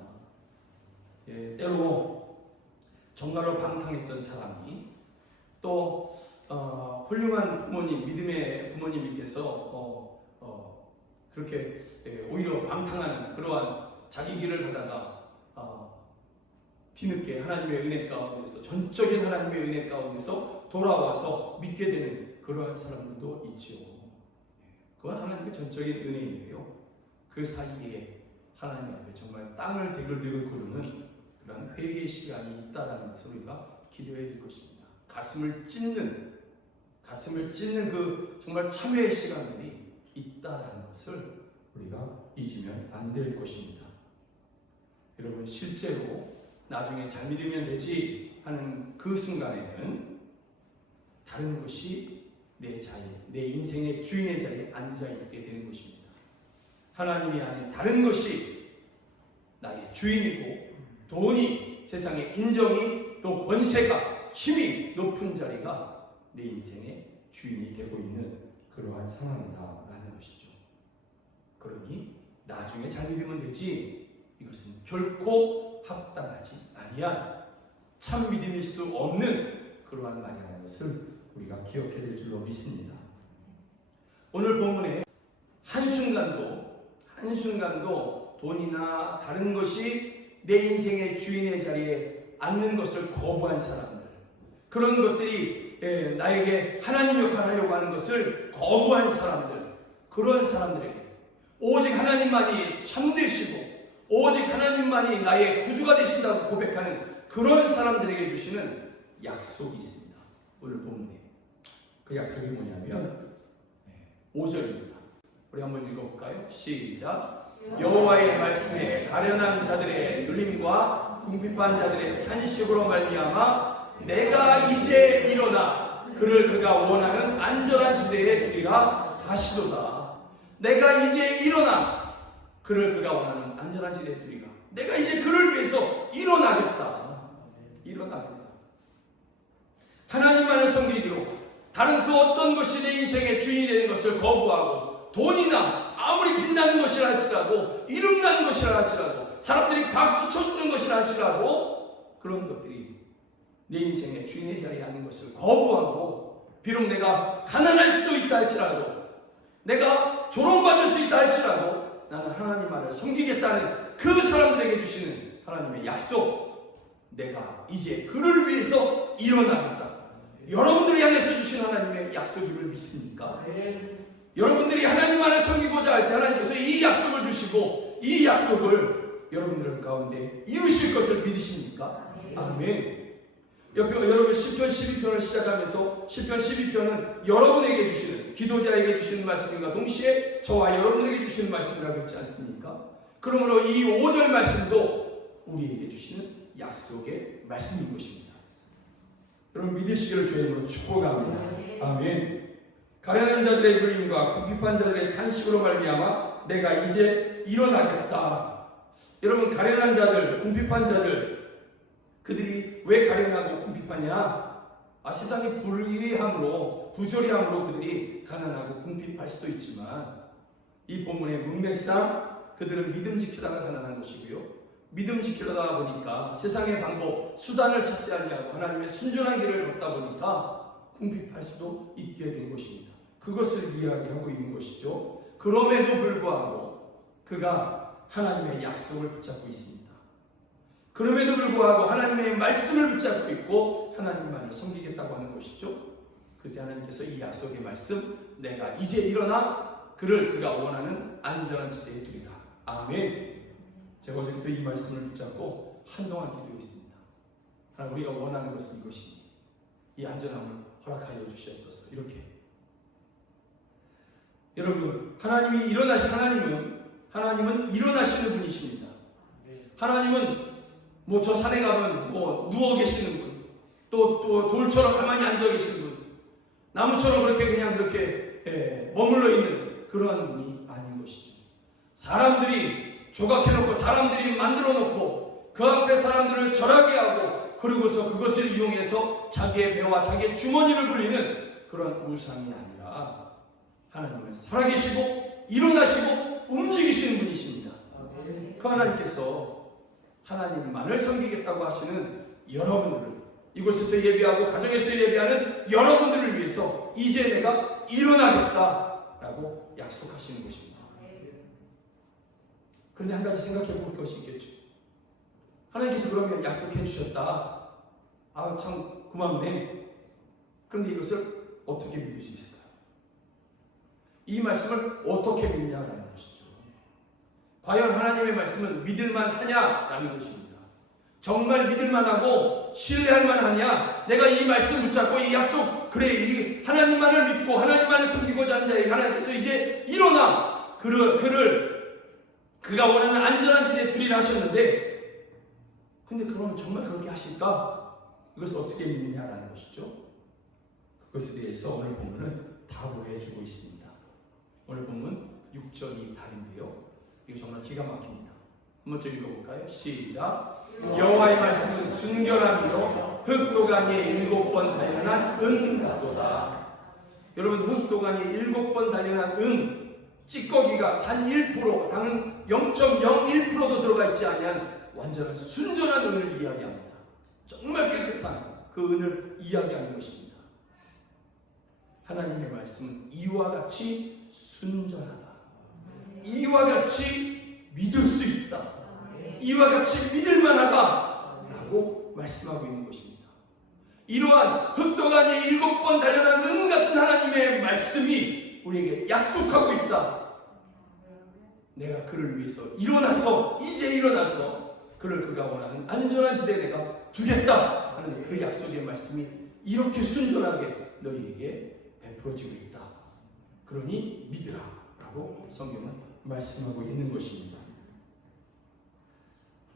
때로 정말로 방탕했던 사람이 또 훌륭한 부모님, 믿음의 부모님 밑에서 그렇게 오히려 방탕하는 그러한 자기 길을 가다가 뒤늦게 하나님의 은혜 가운데서, 전적인 하나님의 은혜 가운데서 돌아와서 믿게 되는 그러한 사람들도 있죠. 그건 하나님의 전적인 은혜인데요. 그 사이에 하나님 앞에 정말 땅을 대글대글 구르는 그런 회개의 시간이 있다라는 것을 우리가 기도해야 될 것입니다. 가슴을 찢는 그 정말 참회의 시간들이 있다라는 것을 우리가 잊으면 안 될 것입니다. 여러분, 실제로 나중에 잘 믿으면 되지 하는 그 순간에는 다른 것이 내 자리, 내 인생의 주인의 자리에 앉아있게 되는 것입니다. 하나님이 아닌 다른 것이 나의 주인이고, 돈이, 세상의 인정이, 또 권세가, 힘이 높은 자리가 내 인생의 주인이 되고 있는 그러한 상황이다라는 것이죠. 그러니 나중에 잘 믿으면 되지, 이것은 결코 합당하지 아니한 참 믿음일 수 없는 그러한 말이라는 것을 우리가 기억해야 될 줄로 믿습니다. 오늘 본문에 한순간도 돈이나 다른 것이 내 인생의 주인의 자리에 앉는 것을 거부한 사람들, 그런 것들이 나에게 하나님 역할을 하려고 하는 것을 거부한 사람들, 그런 사람들에게 오직 하나님만이 참되시고 오직 하나님만이 나의 구주가 되신다고 고백하는 그런 사람들에게 주시는 약속이 있습니다. 오늘 본문에 그 약속이 뭐냐면 5절입니다. 우리 한번 읽어볼까요? 시작. 여호와의 말씀에 가련한 자들의 눌림과 궁핍한 자들의 탄식으로 말미암아 내가 이제 일어나 그를 그가 원하는 안전한 지대에 두리라 하시도다. 내가 이제 일어나 그를 그가 원하는 안전한 지대에 두리라. 내가 이제 그를 위해서 일어나겠다. 하나님만을 섬기기로 다른 그 어떤 것이 내 인생의 주인이 되는 것을 거부하고, 돈이나 아무리 빛나는 것이라 할지라도, 이름나는 것이라 할지라도, 사람들이 박수 쳐주는 것이라 할지라도, 그런 것들이 내 인생의 주인의 자리에 앉는 것을 거부하고, 비록 내가 가난할 수 있다 할지라도, 내가 조롱받을 수 있다 할지라도 나는 하나님만을 섬기겠다는 그 사람들에게 주시는 하나님의 약속, 내가 이제 그를 위해서 일어나겠다. 여러분들을 향해서 주신 하나님의 약속임을 믿습니까? 여러분들이 하나님만을 섬기고자 할 때 하나님께서 이 약속을 주시고 이 약속을 여러분들 가운데 이루실 것을 믿으십니까? 아멘. 여러분, 시편 12편을 시작하면서 시편 12편은 여러분에게 주시는, 기도자에게 주시는 말씀과 동시에 저와 여러분에게 주시는 말씀이라고 했지 않습니까? 그러므로 이 5절 말씀도 우리에게 주시는 약속의 말씀인 것입니다. 여러분, 믿으시기를 주의 이름으로 축복합니다. 아멘. 가련한 자들의 눌림과 궁핍한 자들의 탄식으로 말미암아 내가 이제 일어나겠다. 여러분, 가련한 자들, 궁핍한 자들, 그들이 왜 가련하고 궁핍하냐? 세상이 불의함으로, 부조리함으로 그들이 가난하고 궁핍할 수도 있지만, 이 본문의 문맥상 그들은 믿음 지키다가 가난한 것이고요, 믿음 지키려다 보니까 세상의 방법, 수단을 찾지 아니하고 하나님의 순전한 길을 걷다 보니까 궁핍할 수도 있게 된 것입니다. 그것을 이야기하고 있는 것이죠. 그럼에도 불구하고 그가 하나님의 약속을 붙잡고 있습니다. 그럼에도 불구하고 하나님의 말씀을 붙잡고 있고 하나님만을 섬기겠다고 하는 것이죠. 그때 하나님께서 이 약속의 말씀, 내가 이제 일어나 그를 그가 원하는 안전한 지대에 두리라. 아멘. 제가 어제부터 이 말씀을 붙잡고 한동안 기도했습니다. 하나님, 우리가 원하는 것은 이것이니 이 안전함을 허락하여 주시옵소서. 이렇게 여러분, 하나님은 일어나시는 분이십니다. 하나님은 뭐 저 산에 가면 뭐 누워 계시는 분, 또 돌처럼 가만히 앉아 계시는 분, 나무처럼 그렇게 머물러 있는 그러한 분이 아닌 것이죠. 사람들이 조각해놓고 사람들이 만들어놓고 그 앞에 사람들을 절하게 하고 그러고서 그것을 이용해서 자기의 배와 자기의 주머니를 굴리는 그런 우상이 아니라 하나님은 살아계시고 일어나시고 움직이시는 분이십니다. 그 하나님께서 하나님만을 섬기겠다고 하시는 여러분들을, 이곳에서 예배하고 가정에서 예배하는 여러분들을 위해서 이제 내가 일어나겠다라고 약속하시는 것입니다. 그런데 한 가지 생각해 볼 것이 있겠죠. 하나님께서 그러면 약속해 주셨다. 아, 참 고맙네. 그런데 이것을 어떻게 믿을 수 있을까요? 이 말씀을 어떻게 믿냐라는 것이죠. 과연 하나님의 말씀은 믿을만 하냐라는 것입니다. 정말 믿을만 하고 신뢰할 만하냐? 내가 이 말씀 붙잡고 이 약속, 그래, 이 하나님만을 믿고 하나님만을 섬기고자 하는 자에게 하나님께서 이제 일어나 그가 원하는 안전한 지대에 두리라 하셨는데, 근데 그러면 정말 그렇게 하실까? 이것을 어떻게 믿느냐라는 것이죠. 그것에 대해서 오늘 본문은 답을 해주고 있습니다. 오늘 본문 6절이 답인데요. 이거 정말 기가 막힙니다. 한번 좀 읽어볼까요? 시작. 여호와의 말씀은 순결함이요 흑도가니에 7번 단련한 은 같도다. 여러분, 흑도가니에 7번 단련한 은, 찌꺼기가 단 1%, 단 0.01%도 들어가 있지 아니한 완전한 순전한 은을 이야기합니다. 정말 깨끗한 그 은을 이야기하는 것입니다. 하나님의 말씀은 이와 같이 순전하다. 이와 같이 믿을 수 있다. 이와 같이 믿을만하다 라고 말씀하고 있는 것입니다. 이러한 흑도가니에 7번 단련한 은 같은 하나님의 말씀이 우리에게 약속하고 있다. 내가 그를 위해서 이제 일어나서 그가 원하는 안전한 지대에 내가 두겠다 하는 그 약속의 말씀이 이렇게 순전하게 너희에게 베풀어지고 있다. 그러니 믿으라 라고 성경은 말씀하고 있는 것입니다.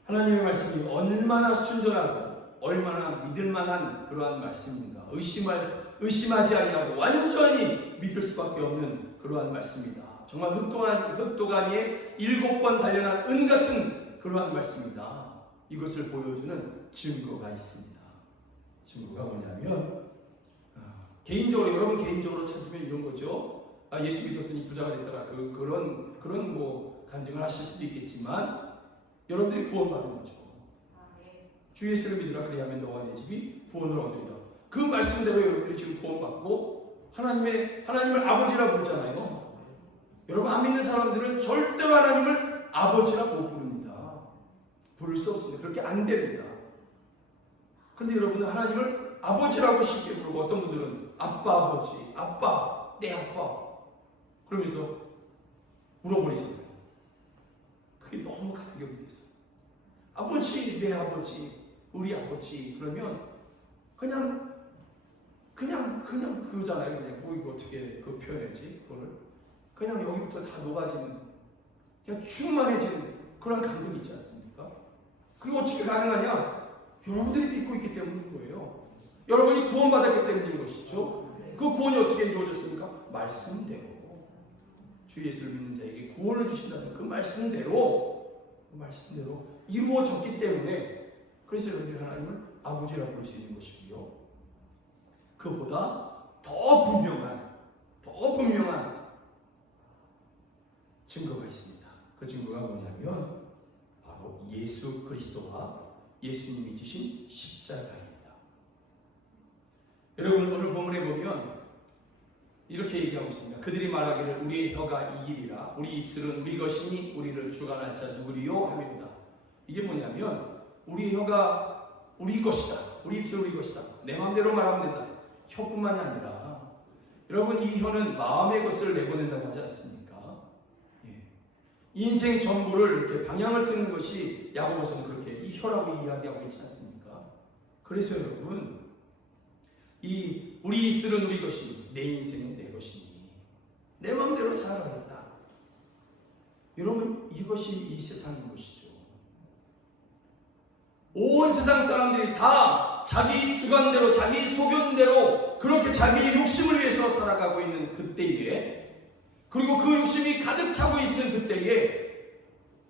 하나님의 말씀이 얼마나 순전하고 얼마나 믿을만한 그러한 말씀인가. 의심하지 아니하고 완전히 믿을 수밖에 없는 그러한 말씀이다. 정말 흑도가니에 7번 단련한 은 같은 그러한 말씀이다. 이것을 보여주는 증거가 있습니다. 증거가 뭐냐면 여러분 개인적으로 찾으면 이런 거죠. 예수 믿었더니 부자가 됐더라. 그런 뭐 간증을 하실 수도 있겠지만 여러분들이 구원받은 거죠. 주 예수를 믿으라 그리하면 너와 내 집이 구원을 얻으리라. 그 말씀대로 여러분들이 지금 구원받고 하나님을 아버지라 부르잖아요. 여러분, 안 믿는 사람들은 절대로 하나님을 아버지라 못 부릅니다. 부를 수 없습니다. 그렇게 안 됩니다. 그런데 여러분은 하나님을 아버지라고 쉽게 부르고, 어떤 분들은 아빠, 아버지, 아빠, 내 아빠 그러면서 물어버리잖아요. 그게 너무 감격이 돼서 아버지, 내 아버지, 우리 아버지 그러면 그냥 그거잖아요. 그냥 뭐 이거 어떻게 그 표현하지? 그거를 그냥 여기부터 다 녹아지는, 그냥 충만해지는 그런 감동이 있지 않습니까? 그게 어떻게 가능하냐? 여러분들이 믿고 있기 때문인 거예요. 여러분이 구원받았기 때문인 것이죠. 그 구원이 어떻게 이루어졌습니까? 말씀대로. 주 예수를 믿는 자에게 구원을 주신다는 그 말씀대로 이루어졌기 때문에, 그래서 여러분들이 하나님을 아버지라고 부를 수 있는 것이고요. 그보다 더 분명한 증거가 있습니다. 그 증거가 뭐냐면 바로 예수 그리스도와 예수님이 지신 십자가입니다. 여러분, 오늘 본문에 보면 이렇게 얘기하고 있습니다. 그들이 말하기를 우리의 혀가 이기리라, 우리 입술은 우리 것이니 우리를 주관할 자 누구리요 하미로다. 이게 뭐냐면 우리 혀가 우리 것이다, 우리 입술은 우리 것이다, 내 마음대로 말하면 된다. 혀뿐만이 아니라 여러분, 이 혀는 마음의 것을 내보낸다고 하지 않습니까? 인생 전부를 이렇게 방향을 트는 것이 야고보서는 그렇게 이 혀라고 이야기하고 있지 않습니까? 그래서 여러분, 우리 입술은 우리 것이니 내 인생은 내 것이니 내 마음대로 살아가겠다. 여러분, 이것이 이 세상인 것이죠. 온 세상 사람들이 다 자기 주관대로, 자기 소견대로 그렇게 자기의 욕심을 위해서 살아가고 있는 그때에, 그리고 그 욕심이 가득 차고 있는 그때에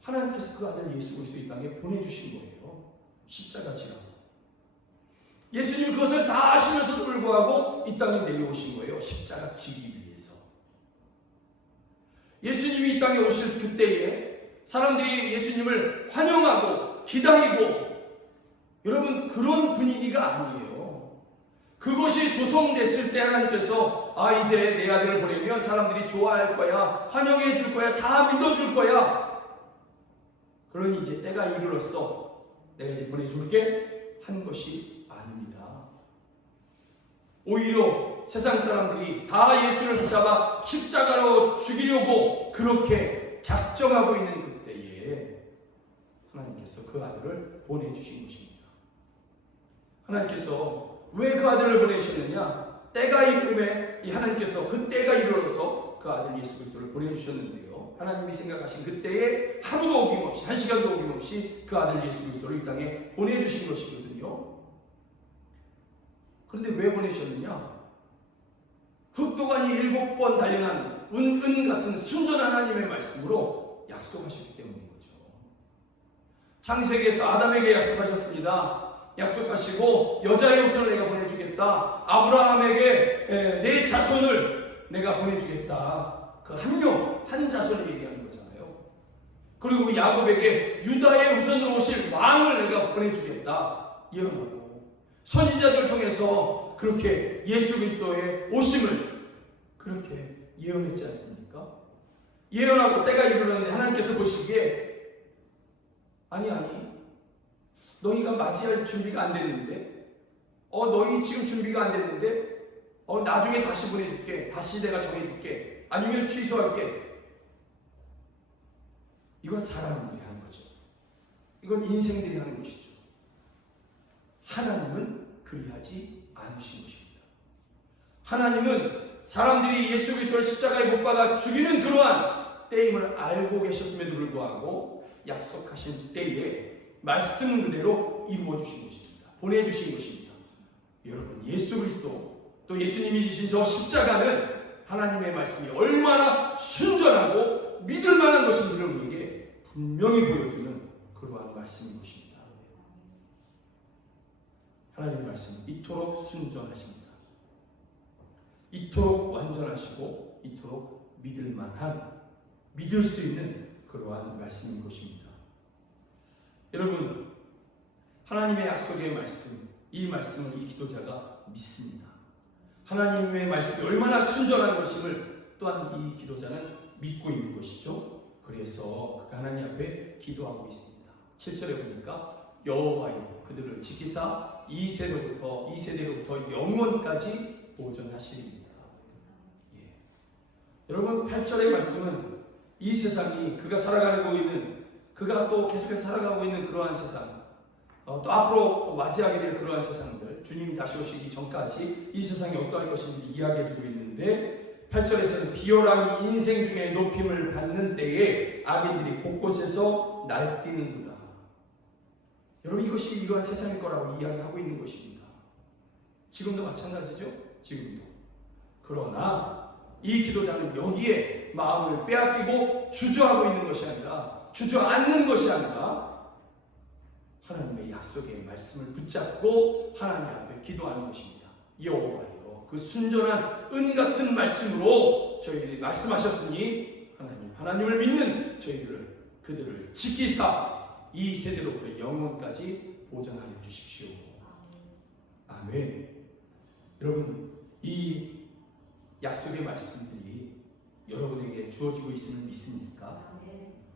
하나님께서 그 아들 예수 그리스도 이 땅에 보내주신 거예요. 십자가 지라고. 예수님이 그것을 다 하시면서도 불구하고 이 땅에 내려오신 거예요. 십자가 지기 위해서. 예수님이 이 땅에 오실 그때에 사람들이 예수님을 환영하고 기다리고, 여러분, 그런 분위기가 아니에요. 그것이 조성됐을 때 하나님께서 이제 내 아들을 보내면 사람들이 좋아할 거야, 환영해 줄 거야, 다 믿어줄 거야. 그러니 이제 때가 이르렀어, 내가 이제 보내줄게 한 것이 아닙니다. 오히려 세상 사람들이 다 예수를 붙잡아 십자가로 죽이려고 그렇게 작정하고 있는 그때에 하나님께서 그 아들을 보내주신 것입니다. 하나님께서 왜 그 아들을 보내셨느냐? 때가 이르매 하나님께서 그 때가 이르러서 그 아들 예수 그리스도를 보내주셨는데요, 하나님이 생각하신 그때에 하루도 어김없이, 한 시간도 어김없이 그 아들 예수 그리스도를 이 땅에 보내주신 것이거든요. 그런데 왜 보내셨느냐? 흑도간이 7번 단련한 은 같은 순전한 하나님의 말씀으로 약속하셨기 때문인 거죠. 창세기에서 아담에게 약속하셨습니다. 약속하시고 여자의 후손을 내가 보내주겠다. 아브라함에게 내 자손을 내가 보내주겠다. 그 한 자손을 얘기하는 거잖아요. 그리고 야곱에게 유다의 후손으로 오실 왕을 내가 보내주겠다 예언하고, 선지자들 통해서 그렇게 예수 그리스도의 오심을 그렇게 예언했지 않습니까? 예언하고 때가 이르렀는데 하나님께서 보시기에 아니 너희가 맞이할 준비가 안 됐는데, 너희 지금 준비가 안 됐는데, 나중에 다시 보내줄게, 다시 내가 정해줄게, 아니면 취소할게. 이건 사람들이 하는 거죠. 이건 인생들이 하는 것이죠. 하나님은 그리하지 않으신 것입니다. 하나님은 사람들이 예수 그리스도를 십자가에 못 박아 죽이는 그러한 때임을 알고 계셨음에도 불구하고 약속하신 때에 말씀 그대로 이루어 주신 것입니다. 보내주신 것입니다. 여러분, 예수 그리스도 또 예수님이 지신 저 십자가는 하나님의 말씀이 얼마나 순전하고 믿을 만한 것인지를 우리에게 분명히 보여주는 그러한 말씀인 것입니다. 하나님의 말씀은 이토록 순전하십니다. 이토록 완전하시고 이토록 믿을 만한, 믿을 수 있는 그러한 말씀인 것입니다. 여러분, 하나님의 약속의 말씀, 이 말씀을 이 기도자가 믿습니다. 하나님의 말씀이 얼마나 순전한 것임을 또한 이 기도자는 믿고 있는 것이죠. 그래서 그가 하나님 앞에 기도하고 있습니다. 7절에 보니까 여호와여 그들을 지키사 이 세대로부터 영원까지 보존하시리이다. 여러분, 8절의 말씀은 이 세상이 그가 살아가고 있는, 그가 또 계속해서 살아가고 있는 그러한 세상, 또 앞으로 맞이하게 될 그러한 세상들, 주님이 다시 오시기 전까지 이 세상이 어떠할 것인지 이야기해주고 있는데, 8절에서는 비열함이 인생 중에 높임을 받는 때에 악인들이 곳곳에서 날뛰는구나. 여러분, 이것이 이러한 세상일 거라고 이야기하고 있는 것입니다. 지금도 마찬가지죠. 지금도. 그러나 이 기도자는 여기에 마음을 빼앗기고 주저하고 있는 것이 아니라, 주저앉는 것이 아니라 하나님의 약속의 말씀을 붙잡고 하나님 앞에 기도하는 것입니다. 여호와여 그 순전한 은 같은 말씀으로 저희들이 말씀하셨으니 하나님을 믿는 그들을 지키사 이 세대로부터 영원까지 보존하여 주십시오. 아멘. 여러분, 이 약속의 말씀들이 여러분에게 주어지고 있음을 믿습니까?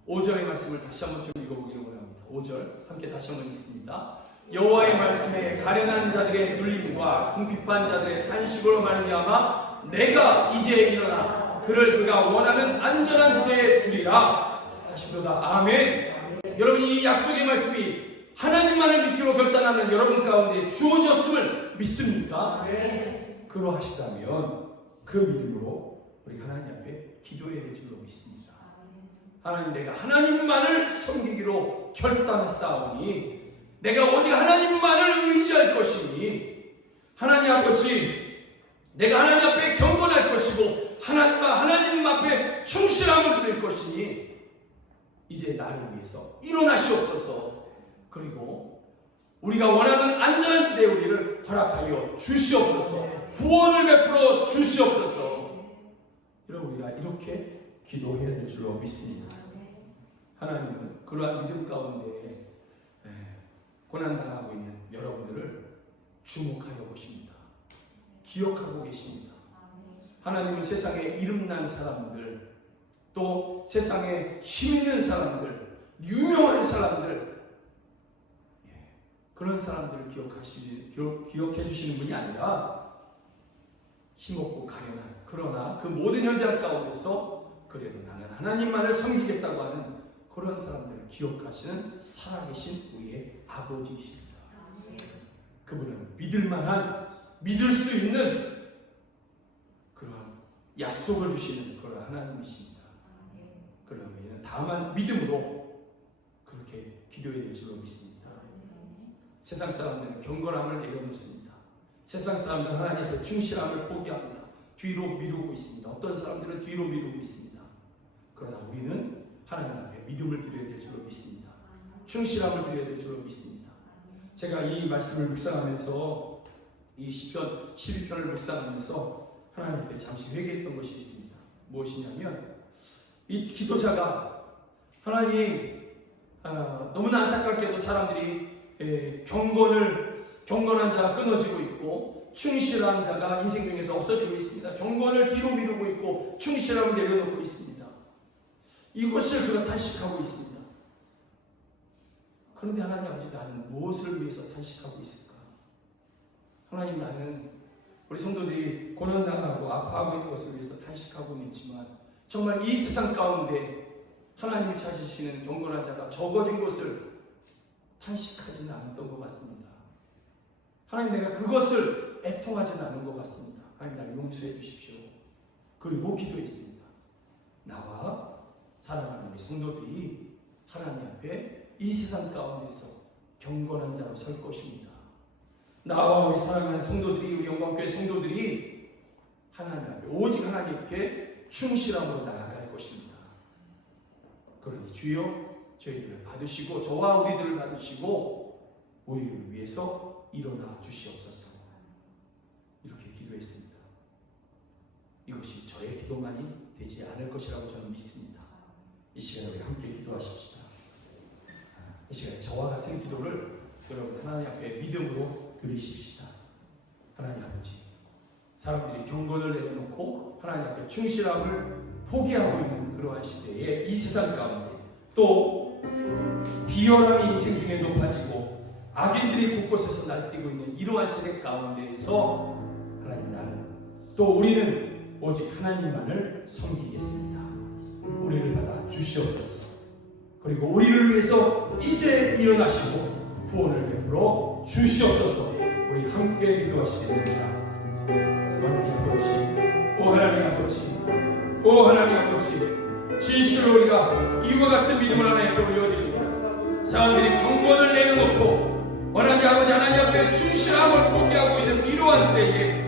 5절의 말씀을 다시 한번 좀 읽어보기를 원합니다. 5절 함께 다시 한번 읽습니다. 여호와의 말씀에 가련한 자들의 눌림과 궁핍한 자들의 탄식으로 말미암아 내가 이제 일어나 그를 그가 원하는 안전한 지대에 두리라 하시도다. 아멘. 여러분, 이 약속의 말씀이 하나님만을 믿기로 결단하는 여러분 가운데 주어졌음을 믿습니까? 그러하시다면 그 믿음으로 우리 하나님 앞에 기도해야 될 줄로 믿습니다. 하나님, 내가 하나님만을 섬기기로 결단했사오니 내가 오직 하나님만을 의지할 것이니 하나님 아버지, 내가 하나님 앞에 경건할 것이고 하나님 앞에 충실함을 드릴 것이니 이제 나를 위해서 일어나시옵소서. 그리고 우리가 원하는 안전한 지대에 우리를 허락하여 주시옵소서. 구원을 베풀어 주시옵소서. 여러분, 우리가 이렇게 기도해야 될 줄로 믿습니다. 하나님은 그러한 믿음 가운데 고난당하고 있는 여러분들을 주목하여 보십니다. 기억하고 계십니다. 하나님은 세상에 이름난 사람들, 또 세상에 힘 있는 사람들, 유명한 사람들, 그런 사람들을 기억해 주시는 분이 아니라 힘없고 가련한, 그러나 그 모든 현장 가운데서 그래도 나는 하나님만을 섬기겠다고 하는 그런 사람들을 기억하시는 살아계신 우리의 아버지이십니다. 그분은 믿을 수 있는 그러한 약속을 주시는 그런 하나님이십니다. 그러면 우리는 다만 믿음으로 그렇게 기도해야 될 줄로 믿습니다. 세상 사람들은 경건함을 내려놓습니다. 세상 사람들은 하나님 앞에 충실함을 포기합니다. 뒤로 미루고 있습니다. 어떤 사람들은 뒤로 미루고 있습니다. 그러나 우리는 하나님 앞에 믿음을 드려야 될 줄로 믿습니다. 충실함을 드려야 될 줄로 믿습니다. 제가 이 말씀을 묵상하면서 이 시편 12편을 묵상하면서 하나님 앞에 잠시 회개했던 것이 있습니다. 무엇이냐면 이 기도자가 하나님, 너무나 안타깝게도 사람들이 경건한 자가 끊어지고 있고 충실한 자가 인생 중에서 없어지고 있습니다. 경건을 뒤로 미루고 있고 충실함을 내려놓고 있습니다. 이것을 그가 탄식하고 있습니다. 그런데 하나님 아버지, 나는 무엇을 위해서 탄식하고 있을까? 하나님, 나는 우리 성도들이 고난당하고 아파하고 있는 것을 위해서 탄식하고는 있지만 정말 이 세상 가운데 하나님이 찾으시는 경건한 자가 적어진 것을 탄식하지는 않았던 것 같습니다. 하나님, 내가 그것을 애통하지는 않은 것 같습니다. 하나님, 나를 용서해 주십시오. 그리고 기도했습니다. 나와 사랑하는 우리 성도들이 하나님 앞에 이 세상 가운데서 경건한 자로 설 것입니다. 나와 우리 사랑하는 성도들이, 우리 영광교회 성도들이 하나님 앞에 오직 하나님께 충실함으로 나아갈 것입니다. 그러니 주여, 저희들을 받으시고 저와 우리들을 받으시고 우리를 위해서 일어나 주시옵소서. 이렇게 기도했습니다. 이것이 저의 기도만이 되지 않을 것이라고 저는 믿습니다. 이 시간에 우리 함께 기도하십시다. 이 시간에 저와 같은 기도를 여러분 하나님 앞에 믿음으로 드리십시다. 하나님 아버지, 사람들이 경건을 내려놓고 하나님 앞에 충실함을 포기하고 있는 그러한 시대에 이 세상 가운데 또 비열함이 인생 중에 높아지고 악인들이 곳곳에서 날뛰고 있는 이러한 세대 가운데에서 하나님, 나는 또 우리는 오직 하나님만을 섬기겠습니다. 우리를 받아 주시옵소서. 그리고 우리를 위해서 이제 일어나시고 구원을 베풀어 주시옵소서. 우리 함께 기도하시겠습니다. 하나님 아버지, 오 하나님 아버지, 오 하나님 아버지, 진실로 우리가 이와 같은 믿음을 하나님께 올려드립니다. 사람들이 경건을 내려놓고 하나님 아버지, 하나님 앞에 충실함을 포기하고 있는 이러한 때에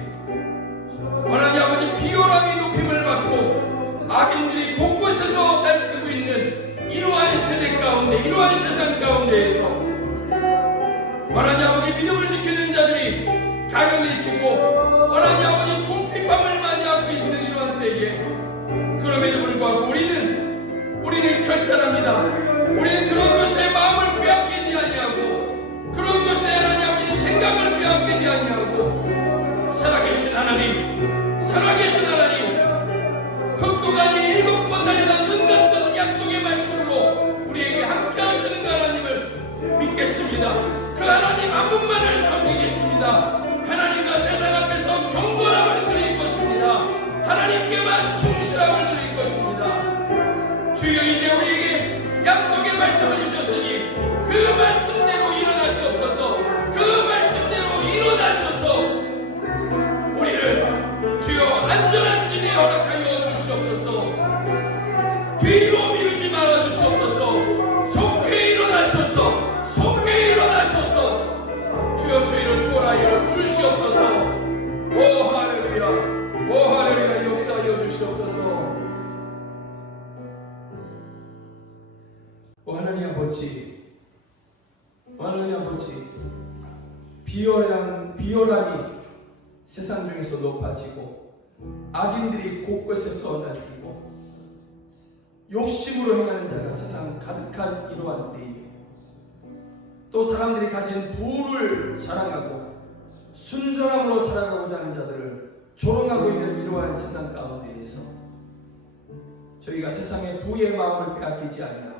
하나님 아버지, 비열함이 높임을 받고 악인들이 곳곳에서 날뛰고 있는 이러한 세대 가운데, 이러한 세상 가운데에서 하나님 아버지, 믿음을 지키는 자들이 가련을 치고 하나님 아버지, 궁핍함을 많이 하고 있는 이러한 때에 그럼에도 불구하고 우리는 결단합니다. 우리는 그런 것에 마음을 빼앗기지 아니하고 그런 것에 하나님 아버지 생각을 빼앗기지 아니하고 살아계신 하나님 흑동안이 7번 달려난 은같은 약속의 말씀으로 우리에게 함께 하시는 하나님을 믿겠습니다. 그 하나님 한 분만을 섬기겠습니다. 하나님과 세상 앞에서 경건함을 드릴 것입니다. 하나님께만 충실함을 드릴 것입니다. 주여, 이제 우리에게 약속의 말씀을 주셨으니 그 말씀대로 일어나시옵소서. 그 말씀대로 일어나셔서 우리를 주여 안전한 진에 허락하여 주시옵소서. 하나님 아버지, 하나님 아버지, 비열함이 세상 중에서 높아지고 악인들이 곳곳에서 나뉘고 욕심으로 행하는 자가 세상 가득한 이러한 때에 또 사람들이 가진 부를 자랑하고 순전함으로 살아가고자 하는 자들을 조롱하고 있는 이러한 세상 가운데에서 저희가 세상의 부의 마음을 빼앗기지 아니하고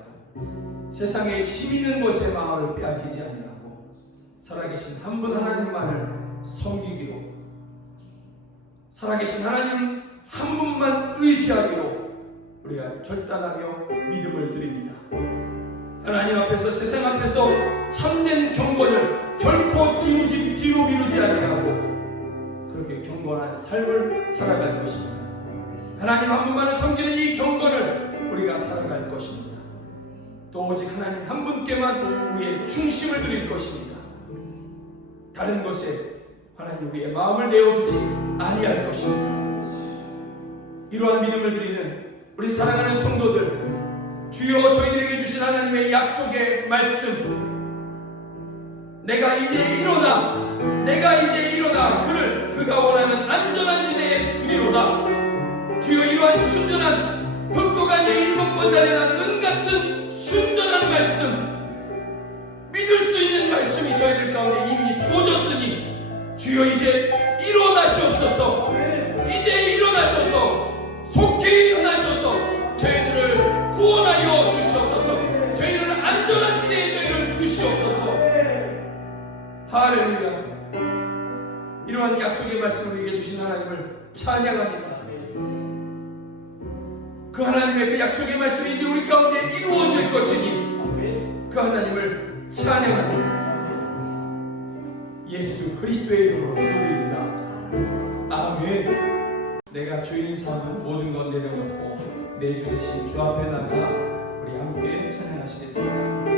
세상의 힘 있는 것의 마음을 빼앗기지 아니하고 살아계신 한 분 하나님만을 섬기기로 살아계신 하나님 한 분만 의지하기로 우리가 결단하며 믿음을 드립니다. 하나님 앞에서 세상 앞에서 참된 경건을 결코 뒤로 미루지 아니하고 그렇게 경건한 삶을 살아갈 것입니다. 하나님 한 분만을 섬기는 이 경건을 우리가 살아갈 것입니다. 또 오직 하나님 한 분께만 우리의 중심을 드릴 것입니다. 다른 것에 하나님 우리의 마음을 내어주지 아니할 것입니다. 이러한 믿음을 드리는 우리 사랑하는 성도들, 주여 저희들에게 주신 하나님의 약속의 말씀, 내가 이제 일어나 그가 원하는 안전한 지대에 두리로다. 주여 이러한 순전한 벽도간에 7번 달려난 은같은 순전한 말씀, 믿을 수 있는 말씀이 저희들 가운데 이미 주어졌으니 주여 이제 일어나시옵소서. 이제 일어나셔서 속히 일어나셔서 저희들을 구원하여 주시옵소서. 저희를 안전한 기대에 저희를 두시옵소서. 할렐루야. 이러한 약속의 말씀을 우리에게 주신 하나님을 찬양합니다. 그 하나님의 그 약속의 말씀이 이제 우리 가운데 이루어질 것이니 그 하나님을 찬양합니다. 예수 그리스도의 이름으로 기도드립니다. 아멘. 내가 주인 삼은 모든 것 내려놓고 내 주 대신 주 앞에 나가 우리 함께 찬양하시겠습니다.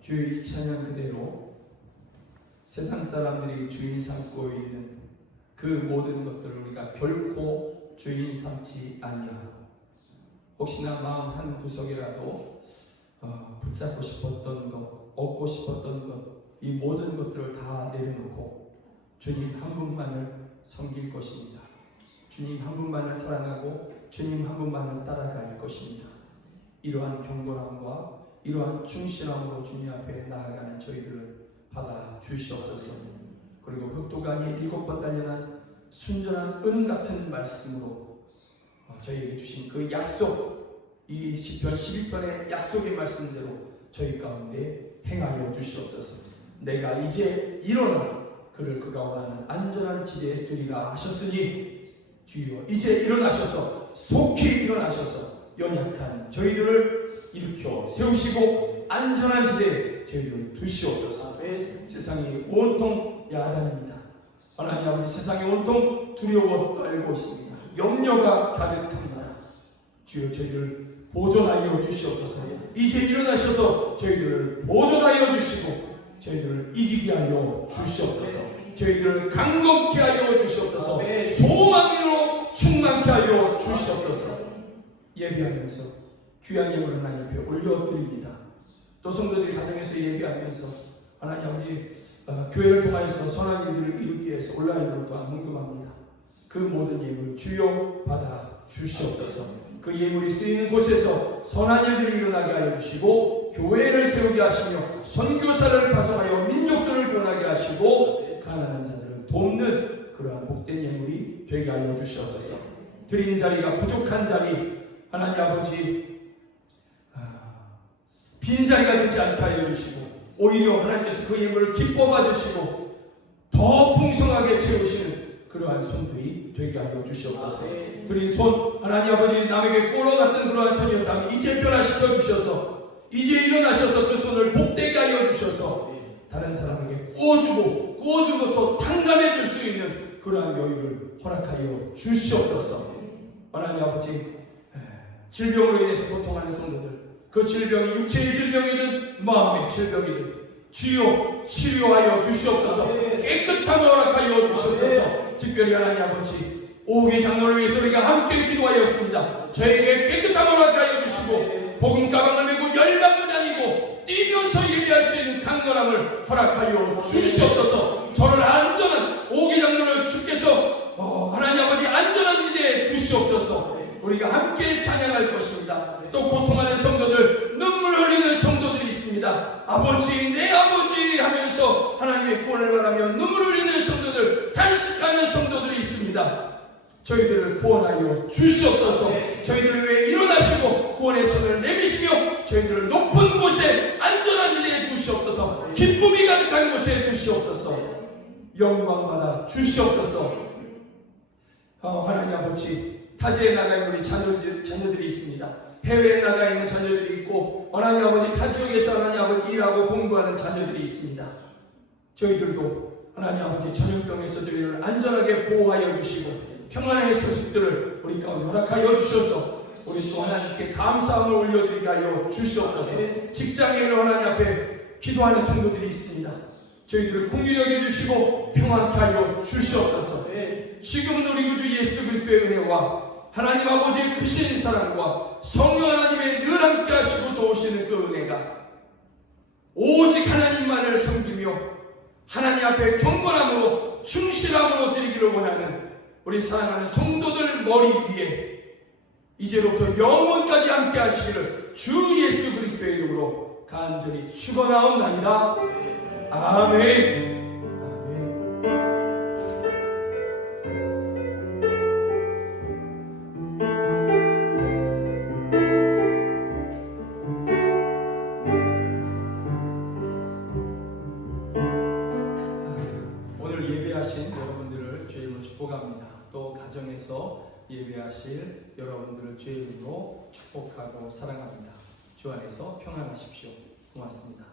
주의 찬양 그대로 세상 사람들이 주인 삼고 있는 그 모든 것들을 우리가 결코 주인 삼지 아니하고 혹시나 마음 한 구석이라도 붙잡고 싶었던 것, 얻고 싶었던 것, 이 모든 것들을 다 내려놓고 주님 한 분만을 섬길 것입니다. 주님 한 분만을 사랑하고 주님 한 분만을 따라갈 것입니다. 이러한 경건함과 이러한 충실함으로 주님 앞에 나아가는 저희들을 받아 받아 주시옵소서. 그리고 흑도간이 7번 단련한 순전한 은 같은 말씀으로 저희에게 주신 그 약속, 이 시편 11편의 약속의 말씀대로 저희 가운데 행하여 주시옵소서. 내가 이제 일어나 그를 그가 원하는 안전한 지대에 두리라 하셨으니 주여 이제 일어나셔서 속히 일어나셔서 연약한 저희들을 일으켜 세우시고 안전한 지대에 저희들을 두시옵소서. 세상이 온통 야단입니다. 하나님 아버지, 세상이 온통 두려워 떨고 있습니다. 염려가 가득합니다. 주여 저희를 보존하여 주시옵소서. 이제 일어나셔서 저희들을 보존하여 주시고 저희들을 이기게 하여 주시옵소서. 저희들을 강건케 하여 주시옵소서. 소망으로 충만케 하여 주시옵소서. 예배하면서 귀한 예물을 하나님 앞에 올려드립니다. 또 성도들이 가정에서 예배하면서 하나님 아버지 교회를 통하여서 선한 일들을 이루기 위해서 온라인으로 또한 헌금합니다. 그 모든 예물을 주여 받아 주시옵소서. 그 예물이 쓰이는 곳에서 선한 일들이 일어나게 하여 주시고 교회를 세우게 하시며 선교사를 파송하여 민족들을 권하게 하시고 가난한 자들을 돕는 그러한 복된 예물이 되게 하여 주시옵소서. 드린 자리가 부족한 자리 하나님 아버지 빈자리가 되지 않게 하여 주시고 오히려 하나님께서 그 예물을 기뻐 받으시고 더 풍성하게 채우시는 그러한 손들이 되게 하여 주시옵소서. 드린 손 하나님 아버지 남에게 꿀어 같은 그러한 손이었다면 이제 변화시켜 주셔서 이제 일어나셔서 그 손을 복되게 하여 주셔서 다른 사람에게 구워주고 또 탕감해 줄 수 있는 그러한 여유를 허락하여 주시옵소서. 하나님 아버지 질병으로 인해서 고통하는 성도들, 그 질병이 육체의 질병이든 마음의 질병이든 주여 치료하여 주시옵소서. 깨끗함을 허락하여 주시옵소서. 특별히 하나님 아버지 오후의 장로를 위해서 우리가 함께 기도하였습니다. 저에게 깨끗함을 허락하여 주시고 복음 가방을 메고 열방을 다니고 뛰면서 예배할 수 있는 강건함을 허락하여 주시옵소서. 저를 안전한 오후의 장로를 주께서 하나님 아버지 안전한 지대에 두시옵소서. 우리가 함께 찬양할 것입니다. 또 고통하는 성도들, 눈물 흘리는 성도들이 있습니다. 아버지 내 아버지 하면서 하나님의 구원을 바라며 눈물 흘리는 성도들, 탄식하는 성도들이 있습니다. 저희들을 구원하여 주시옵소서. 저희들을 위해 일어나시고 구원의 손을 내미시며 저희들을 높은 곳에 안전한 지대에 두시옵소서. 기쁨이 가득한 곳에 두시옵소서. 영광받아 주시옵소서. 하나님 아버지 타지에 나가 있는 우리 자녀들이 있습니다. 해외에 나가 있는 자녀들이 있고 하나님 아버지 타 지역에서 하나님 아버지 일하고 공부하는 자녀들이 있습니다. 저희들도 하나님 아버지 전염병에서 저희를 안전하게 보호하여 주시고 평안의 소식들을 우리 가운데 허락하여 주셔서 우리 또 하나님께 감사함을 올려드리게 하여 주시옵소서. 직장에는 하나님 앞에 기도하는 성도들이 있습니다. 저희들을 긍휼히 여겨주시고 평안케 하여 주시옵소서. 지금은 우리 구주 예수 그리스도의 은혜와 하나님 아버지의 크신 사랑과 성령 하나님의 늘 함께 하시고 도우시는 그 은혜가 오직 하나님만을 섬기며 하나님 앞에 경건함으로 충실함으로 드리기를 원하는 우리 사랑하는 성도들 머리 위에 이제로부터 영원까지 함께 하시기를 주 예수 그리스도의 이름으로 간절히 축원하옵나이다. 아멘. 또 가정에서 예배하실 여러분들을 주의 이름으로 축복하고 사랑합니다. 주 안에서 평안하십시오. 고맙습니다.